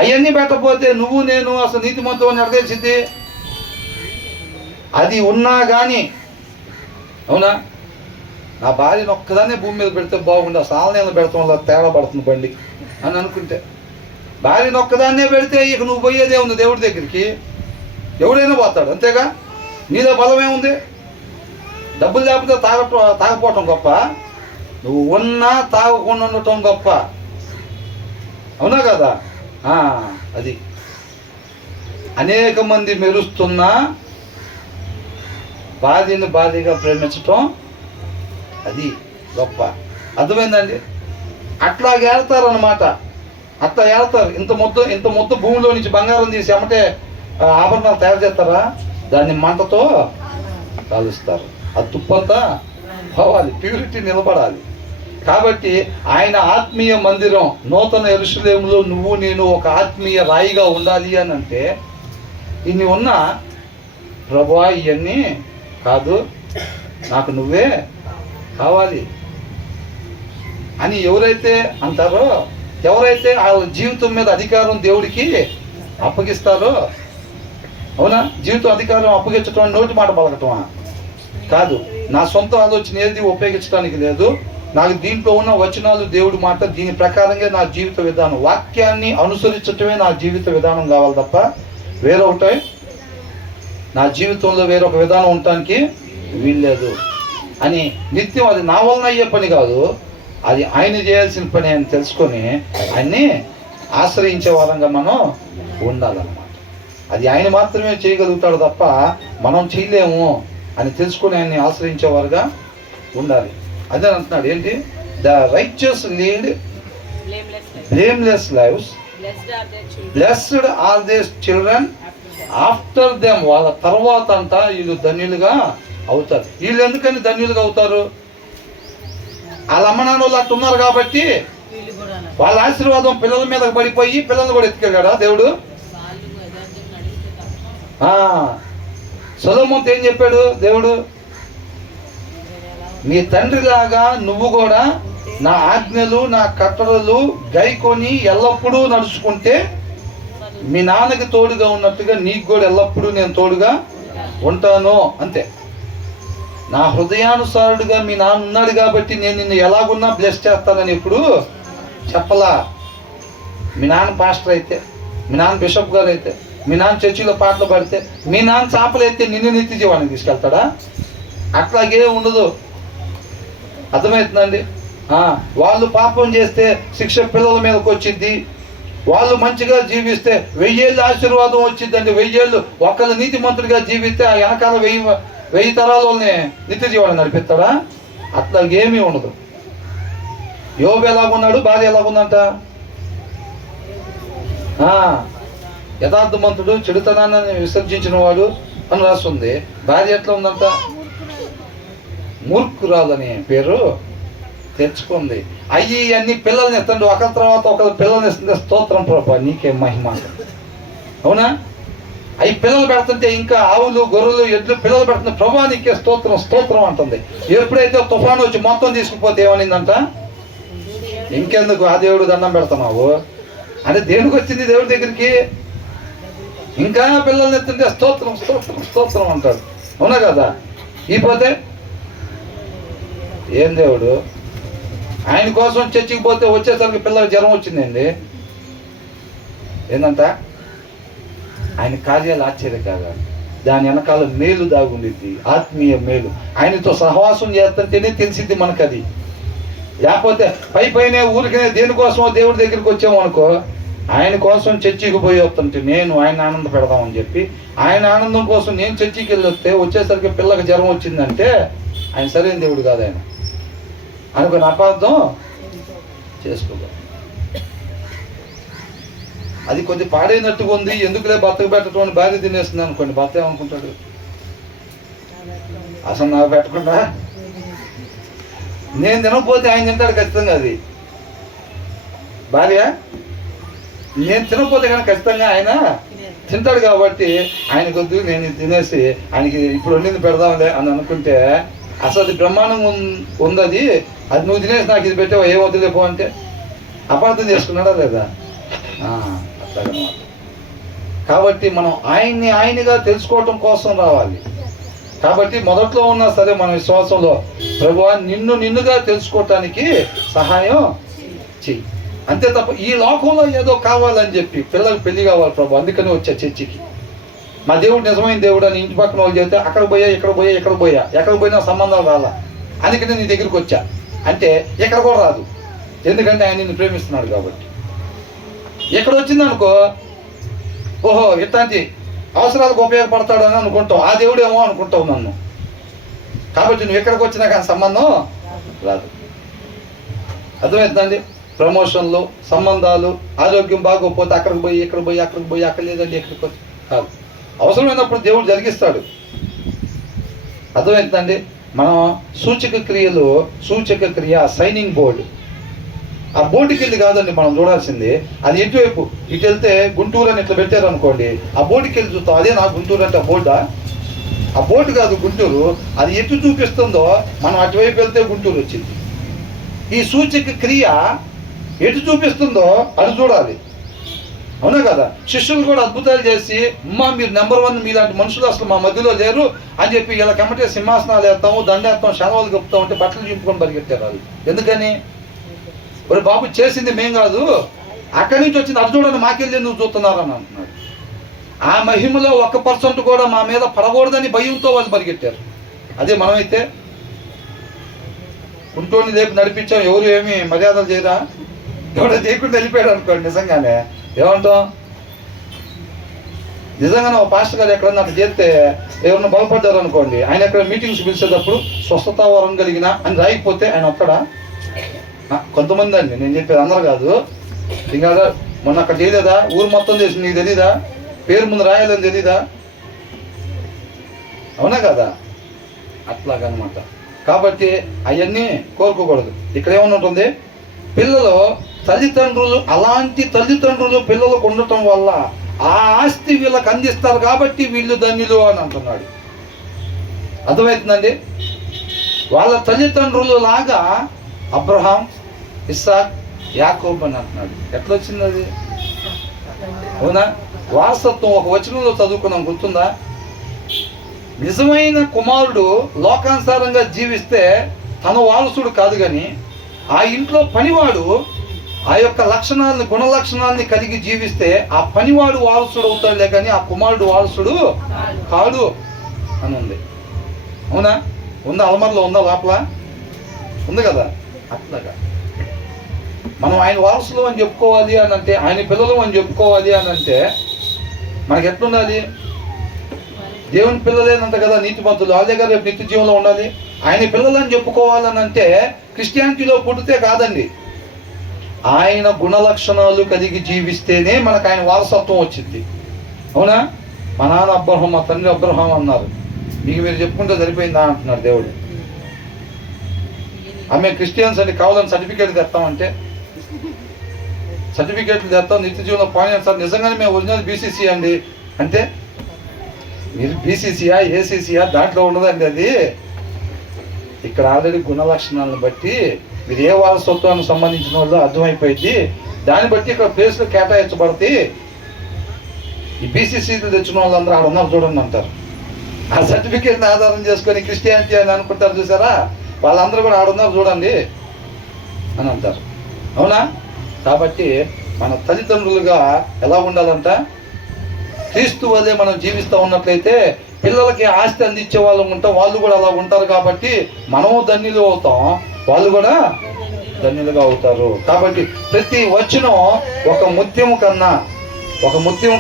అవన్నీ పెట్టకపోతే నువ్వు నేను అసలు నీతిమంతుడు అని ఎడతేసింది. అది ఉన్నా కానీ, అవునా, నా భార్యను ఒక్కదాన్నే భూమి మీద పెడితే బాగుండే, అసలు నేను పెడతాం వల్ల తేడా పడుతుంది బండి అని అనుకుంటే, భార్యను ఒక్కదాన్నే పెడితే ఇక నువ్వు పోయేదే ఉంది దేవుడి దగ్గరికి. ఎవడైనా పోతాడు అంతేగా. నీలో బలం ఏముంది? డబ్బులు లేకపోతే తాగపోవటం గొప్ప, నువ్వు ఉన్నా తాగకుండా ఉండటం గొప్ప, అవునా కదా? అది అనేక మంది మెరుస్తున్నా భార్యను భార్యగా ప్రేమించటం అది గొప్ప. అర్థమైందండి. అట్లా ఏళ్తారనమాట. అట్లా ఏళ్తారు. ఇంత మొత్తం భూమిలో నుంచి బంగారం తీసి అమ్మటే ఆభరణాలు తయారు చేస్తారా? దాన్ని మంటతో కాలుస్తారు. ఆ తుప్పంతా పోవాలి, ప్యూరిటీ నిలబడాలి. కాబట్టి ఆయన ఆత్మీయ మందిరం నూతన యెరూషలేములో నువ్వు నేను ఒక ఆత్మీయ రాయిగా ఉండాలి అని అంటే ఇన్ని ఉన్నా ప్రభువా ఇవన్నీ కాదు, నాకు నువ్వే కావాలి అని ఎవరైతే అంటారో, ఎవరైతే ఆ జీవితం మీద అధికారం దేవుడికి అప్పగిస్తారో, అవునా, జీవితం అధికారం అప్పగించటం నోటి మాట పలకటమా? కాదు, నా సొంత ఆలోచన ఏది ఉపయోగించడానికి లేదు. నాకు దీంట్లో ఉన్న వచనాలు, దేవుడి మాట, దీని ప్రకారంగా నా జీవిత విధానం, వాక్యాన్ని అనుసరించటమే నా జీవిత విధానం కావాలి తప్ప వేరొకటి నా జీవితంలో వేరొక విధానం ఉండటానికి వీల్లేదు అని నిత్యం అది నా వలన అయ్యే పని కాదు, అది ఆయన చేయాల్సిన పని అని తెలుసుకొని ఆయన్ని ఆశ్రయించే వారంగా మనం ఉండాలన్నమాట. అది ఆయన మాత్రమే చేయగలుగుతాడు తప్ప మనం చేయలేము అని తెలుసుకొని ఆయన్ని ఆశ్రయించేవారుగా ఉండాలి. అదే అంటున్నాడు, ఏంటి? The righteous lead blameless lives, blessed are their children after them. వాళ్ళ తర్వాత అంతా వీళ్ళు ధన్యులుగా అవుతారు. వీళ్ళు ఎందుకని ధన్యులుగా అవుతారు? వాళ్ళ అమ్మ నాన్న వాళ్ళు అట్టు ఉన్నారు కాబట్టి వాళ్ళ ఆశీర్వాదం పిల్లల మీద పడిపోయి పిల్లల్ని కూడా ఎత్తుకెళ్ళాడా దేవుడు? సొలొమోనుతో ఏం చెప్పాడు దేవుడు? నీ తండ్రిలాగా నువ్వు కూడా నా ఆజ్ఞలు, నా కట్టడలు గైకొని ఎల్లప్పుడూ నడుచుకుంటే మీ నాన్నకి తోడుగా ఉన్నట్టుగా నీకు కూడా ఎల్లప్పుడూ నేను తోడుగా ఉంటాను. అంతే. నా హృదయానుసారుడుగా మీ నాన్న ఉన్నాడు కాబట్టి నేను నిన్ను ఎలాగున్నా బ్లెస్ చేస్తానని ఎప్పుడు చెప్పలా. మీ నాన్న పాస్టర్ అయితే, మీ నాన్న బిషప్ గారు అయితే, మీ నాన్న చర్చిలో పాటలు పాడితే, మీ నాన్న చేపలు అయితే నిన్ను నిత్య జీవానికి తీసుకెళ్తాడా? అట్లాగే ఉండదు. అర్థమవుతుందండి? వాళ్ళు పాపం చేస్తే శిక్ష పిల్లల మీదకి వచ్చింది, వాళ్ళు మంచిగా జీవిస్తే 1000 ఏళ్ళు ఆశీర్వాదం వచ్చిందండి. 1000 ఏళ్ళు ఒకళ్ళు నీతిమంతుడిగా జీవిస్తే ఆ వెనకాల 1000 తరాలని నిత్య జీవాన్ని నడిపిస్తాడా? అట్లా ఏమీ ఉండదు. యోబు ఎలాగున్నాడు, భార్య ఎలాగుందంట? యథార్థమంతుడు, చెడుతనాన్ని విసర్జించిన వాడు అని రాస్తుంది. భార్య ఎట్లా ఉందంట? మూర్ఖురాలని పేరు తెచ్చుకుంది. అన్ని పిల్లల్ని ఇస్తుంది, ఒకరి తర్వాత ఒకరి పిల్లల్ని ఇస్తుంది. స్తోత్రం ప్రభా, నీకే మహిమ. అవునా? అవి పిల్లలు పెడుతుంటే ఇంకా ఆవులు, గొర్రెలు, ఎడ్లు పిల్లలు పెడుతుంది. ప్రభా నీకే స్తోత్రం, స్తోత్రం అంటుంది. ఎప్పుడైతే తుఫాను వచ్చి మొత్తం తీసుకుపోతే ఏమనిందంట? ఇంకెందుకు ఆ దేవుడు దండం పెడుతున్నావు అంటే దేనికి వచ్చింది దేవుడి దగ్గరికి? ఇంకా పిల్లల్ని ఎత్తుంటే స్తోత్రం, స్తోత్రం, స్తోత్రం అంటాడు. అవునా కదా? ఇకపోతే ఏం దేవుడు? ఆయన కోసం చర్చికి పోతే వచ్చేసరికి పిల్లలకు జ్వరం వచ్చిందండి. ఏందంట? ఆయన కార్యాలు ఆశ్చర్య కాదా? దాని వెనకాల మేలు దాగుండిద్ది, ఆత్మీయ మేలు. ఆయనతో సహవాసం చేస్తుంటేనే తెలిసింది మనకు అది. లేకపోతే పైనే ఊరికనే దేనికోసమో దేవుడి దగ్గరికి వచ్చాము అనుకో, ఆయన కోసం చర్చికి పోయి వస్తుంటే నేను ఆయన ఆనంద పెడదామని చెప్పి ఆయన ఆనందం కోసం నేను చర్చికి వెళ్ళి వస్తే వచ్చేసరికి పిల్లకి జ్వరం వచ్చిందంటే ఆయన సరైన దేవుడు కాదు ఆయన అనుకుని అపార్థం చేసుకోవాలి. అది కొద్ది పాడైనట్టుగా ఉంది, ఎందుకులే బతకు పెట్టడం అని భార్య తినేస్తుంది అనుకోండి, భర్త ఏమనుకుంటాడు? అసలు నాకు పెట్టకుండా నేను తినకపోతే ఆయన తింటాడు ఖచ్చితంగా. అది భార్య నేను తినకపోతే కానీ ఖచ్చితంగా ఆయన తింటాడు. కాబట్టి ఆయన కొద్దిగా నేను తినేసి ఆయనకి ఇప్పుడు వండింది పెడదాంలే అని అనుకుంటే అసలు అది బ్రహ్మాండం ఉంది. అది నువ్వు తినేసి నాకు ఇది పెట్టావు, ఏ వదిలేపో అంటే అపార్థం చేసుకున్నాడా లేదా? అట్లాగనమాట. కాబట్టి మనం ఆయనగా తెలుసుకోవటం కోసం రావాలి. కాబట్టి మొదట్లో ఉన్నా సరే మన విశ్వాసంలో ప్రభువా నిన్నుగా తెలుసుకోవటానికి సహాయం చెయ్యి, అంతే తప్ప ఈ లోకంలో ఏదో కావాలని చెప్పి పిల్లలకు పెళ్లి కావాలి ప్రభు అందుకని వచ్చా చర్చికి. మా దేవుడు నిజమైన దేవుడు అని ఇంటి పక్కన వాళ్ళు చెబితే అక్కడ పోయా ఎక్కడికి పోయినా సంబంధాలు రాలా, అందుకని నీ దగ్గరికి వచ్చా అంటే ఎక్కడ కూడా రాదు. ఎందుకంటే ఆయన నిన్ను ప్రేమిస్తున్నాడు కాబట్టి. ఎక్కడ వచ్చిందనుకో, ఓహో ఇట్లాంటి అవసరాలకు ఉపయోగపడతాడని అనుకుంటావు, ఆ దేవుడేమో అనుకుంటావు నన్ను. కాబట్టి నువ్వు ఎక్కడికి వచ్చినా కానీ సంబంధం రాదు. అర్థమవుతుందండి? ప్రమోషన్లు, సంబంధాలు, ఆరోగ్యం బాగోకపోతే అక్కడికి పోయి అక్కడ లేదండి ఎక్కడికి వచ్చి కాదు. అవసరమైనప్పుడు దేవుడు జరిగిస్తాడు. అర్థమవుతుందండి? మనం సూచక క్రియ సైనింగ్ బోర్డు, ఆ బోర్డుకి వెళ్ళి కాదండి మనం చూడాల్సింది. అది ఎటువైపు ఇటు వెళ్తే గుంటూరు అని ఇట్లా పెట్టారు అనుకోండి, ఆ బోర్డుకి వెళ్ళి చూస్తాం. అదే నా గుంటూరు అంటే ఆ బోర్డు కాదు గుంటూరు. అది ఎటు చూపిస్తుందో మనం అటువైపు వెళ్తే గుంటూరు వచ్చింది. ఈ సూచక క్రియ ఎటు చూపిస్తుందో అది చూడాలి. అవునా కదా? శిష్యులు కూడా అద్భుతాలు చేసి, మీరు నెంబర్ 1, మీలాంటి మనుషులు అసలు మా మధ్యలో లేరు అని చెప్పి ఇలా కమ్మటే సింహాసనాలు వేస్తాము, దండేస్తాం, శనవాళ్ళు కప్పుతాం అంటే బట్టలు చింపుకొని పరిగెట్టారు వాళ్ళు. ఎందుకని? ఒరే బాబు, చేసింది మేం కాదు, అక్కడి నుంచి వచ్చింది అది చూడండి, మాకెళ్ళి నువ్వు చూస్తున్నారని అంటున్నాడు. ఆ మహిమలో 1% కూడా మా మీద పడకూడదని భయంతో వాళ్ళు పరిగెట్టారు. అదే మనమైతే కుంటోని రేపు నడిపించాం, ఎవరు ఏమి మర్యాదలు చేయరా? ఎవడో చేయకుండా వెళ్ళిపోయాడు అనుకోండి, నిజంగానే ఏమంటాం? నిజంగానే ఒక పాస్టర్ గారు ఎక్కడన్నా అట్లా చేస్తే ఎవరన్నా బలపడ్డారు అనుకోండి, ఆయన ఎక్కడ మీటింగ్స్ పిలిచేటప్పుడు స్వస్థత వరం కలిగిన అని రాయిపోతే ఆయన ఒక్కడా? కొంతమంది అండి, నేను చెప్పేది అందరు కాదు. ఇంకా మొన్న అక్కడ చేయలేదా? ఊరు మొత్తం చేసి నీకు తెలీదా? పేరు ముందు రాయాలని తెలీదా? అవునా కదా? అట్లాగనమాట. కాబట్టి అవన్నీ కోరుకోకూడదు. ఇక్కడ ఏమన్నా ఉంటుంది, పిల్లలు తల్లిదండ్రులు, అలాంటి తల్లిదండ్రులు పిల్లలకు ఉండటం వల్ల ఆ ఆస్తి వీళ్ళకి అందిస్తారు కాబట్టి వీళ్ళు ధన్యులు అని అంటున్నాడు. అర్థమవుతుందండి? వాళ్ళ తల్లిదండ్రులు లాగా అబ్రహాం, ఇస్సాక్, యాకోబు అని అంటున్నాడు. ఎట్లా వచ్చింది అది? అవునా? వారసత్వం ఒక వచనంలో చదువుకున్నాం, గుర్తుందా? నిజమైన కుమారుడు లోకానుసారంగా జీవిస్తే తన వారసుడు కాదు, కానీ ఆ ఇంట్లో పనివాడు ఆ యొక్క లక్షణాలని, గుణ లక్షణాలని కలిగి జీవిస్తే ఆ పనివాడు వారసుడు అవుతాడులే, కానీ ఆ కుమారుడు వారసుడు కాడు అని ఉంది. అవునా? ఉందా? అలమరలో ఉందా? లోపల ఉంది కదా? అట్లాగా మనం ఆయన వారసులు అని చెప్పుకోవాలి అని అంటే, ఆయన పిల్లలు అని చెప్పుకోవాలి అని అంటే మనకి ఎట్లుండాలి? దేవుని పిల్లలేనంత కదా నీతిమంతులు, వాళ్ళ దగ్గర రేపు నిత్య జీవంలో ఉండాలి. ఆయన పిల్లలని చెప్పుకోవాలని అంటే క్రిస్టియానిటీలో పుట్టితే కాదండి, ఆయన గుణ లక్షణాలు కలిగి జీవిస్తేనే మనకు ఆయన వారసత్వం వచ్చింది. అవునా? మా నాన్న అబ్రహాం, మా తండ్రి అబ్రహాం అన్నారు, మీకు మీరు చెప్పుకుంటే సరిపోయిందా అంటున్నాడు దేవుడు. ఆమె క్రిస్టియన్స్ అని కావాలని సర్టిఫికేట్ తెస్తామంటే సర్టిఫికేట్లు తెస్తాం, నిత్య జీవనంలో పాయింట్ సార్ నిజంగానే మేము ఒరిజినల్ బీసీసీ అండి అంటే, మీరు బీసీసీయా ఏసీసీయా దాంట్లో ఉండదండి అది. ఇక్కడ ఆల్రెడీ గుణ లక్షణాలను బట్టి మీరు ఏ వారసత్వానికి సంబంధించిన వాళ్ళు అర్థమైపోయింది, దాన్ని బట్టి ఇక్కడ ప్లేస్లు కేటాయించబడతాయి. ఈ బీసీసీలు తెచ్చిన వాళ్ళందరూ ఆడ ఉన్నారు చూడండి అంటారు. ఆ సర్టిఫికేట్ని ఆధారం చేసుకొని క్రిస్టియానిటీ అని అనుకుంటారు, చూసారా? వాళ్ళందరూ కూడా ఆడున్నారు చూడండి అని అంటారు. అవునా? కాబట్టి మన తల్లిదండ్రులుగా ఎలా ఉండాలంట? క్రీస్తు వల్లే మనం జీవిస్తూ ఉన్నట్లయితే పిల్లలకి ఆస్తి అందించే వాళ్ళు ఉంటాం, వాళ్ళు కూడా అలా ఉంటారు. కాబట్టి మనము ధన్యులు అవుతాం, వాళ్ళు కూడా ధన్యులుగా అవుతారు. కాబట్టి ప్రతి వచనం ఒక ముత్యము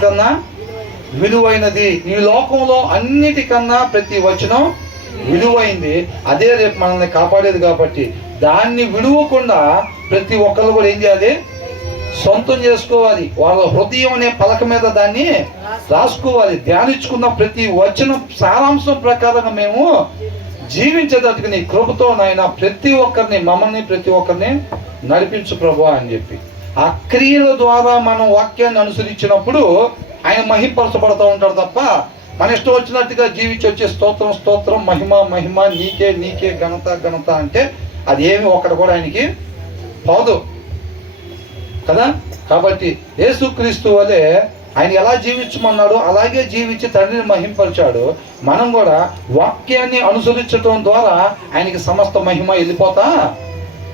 కన్నా విలువైనది. ఈ లోకంలో అన్నిటికన్నా ప్రతి వచనం విలువైంది. అదే రేపు మనల్ని కాపాడేది. కాబట్టి దాన్ని విడువకుండా ప్రతి ఒక్కరు కూడా ఏం చేయాలి? సొంతం చేసుకోవాలి. వాళ్ళ హృదయం అనే పలక మీద దాన్ని రాసుకోవాలి. ధ్యానించుకున్న ప్రతి వచనం సారాంశం ప్రకారంగా మేము జీవించేటట్టుగా నీ కృపతో నాయన ప్రతి ఒక్కరిని, మమ్మల్ని ప్రతి ఒక్కరిని నడిపించు ప్రభువా అని చెప్పి ఆ క్రియల ద్వారా మనం వాక్యాన్ని అనుసరించినప్పుడు ఆయన మహిమపరచబడుతూ ఉంటాడు తప్ప మన ఇష్టం వచ్చినట్టుగా జీవించి వచ్చే స్తోత్రం స్తోత్రం, మహిమ మహిమ, నీకే ఘనత అంటే అది ఏమి ఒక్కటి కూడా ఆయనకి పోదు కదా. కాబట్టి యేసుక్రీస్తు వలె ఆయన ఎలా జీవించమన్నాడు అలాగే జీవించి తండ్రిని మహింపరిచాడు. మనం కూడా వాక్యాన్ని అనుసరించడం ద్వారా ఆయనకి సమస్త మహిమ వెళ్ళిపోతా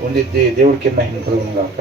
ఉండిద్ది. దేవుడికి మహిమ కలుగును గాక.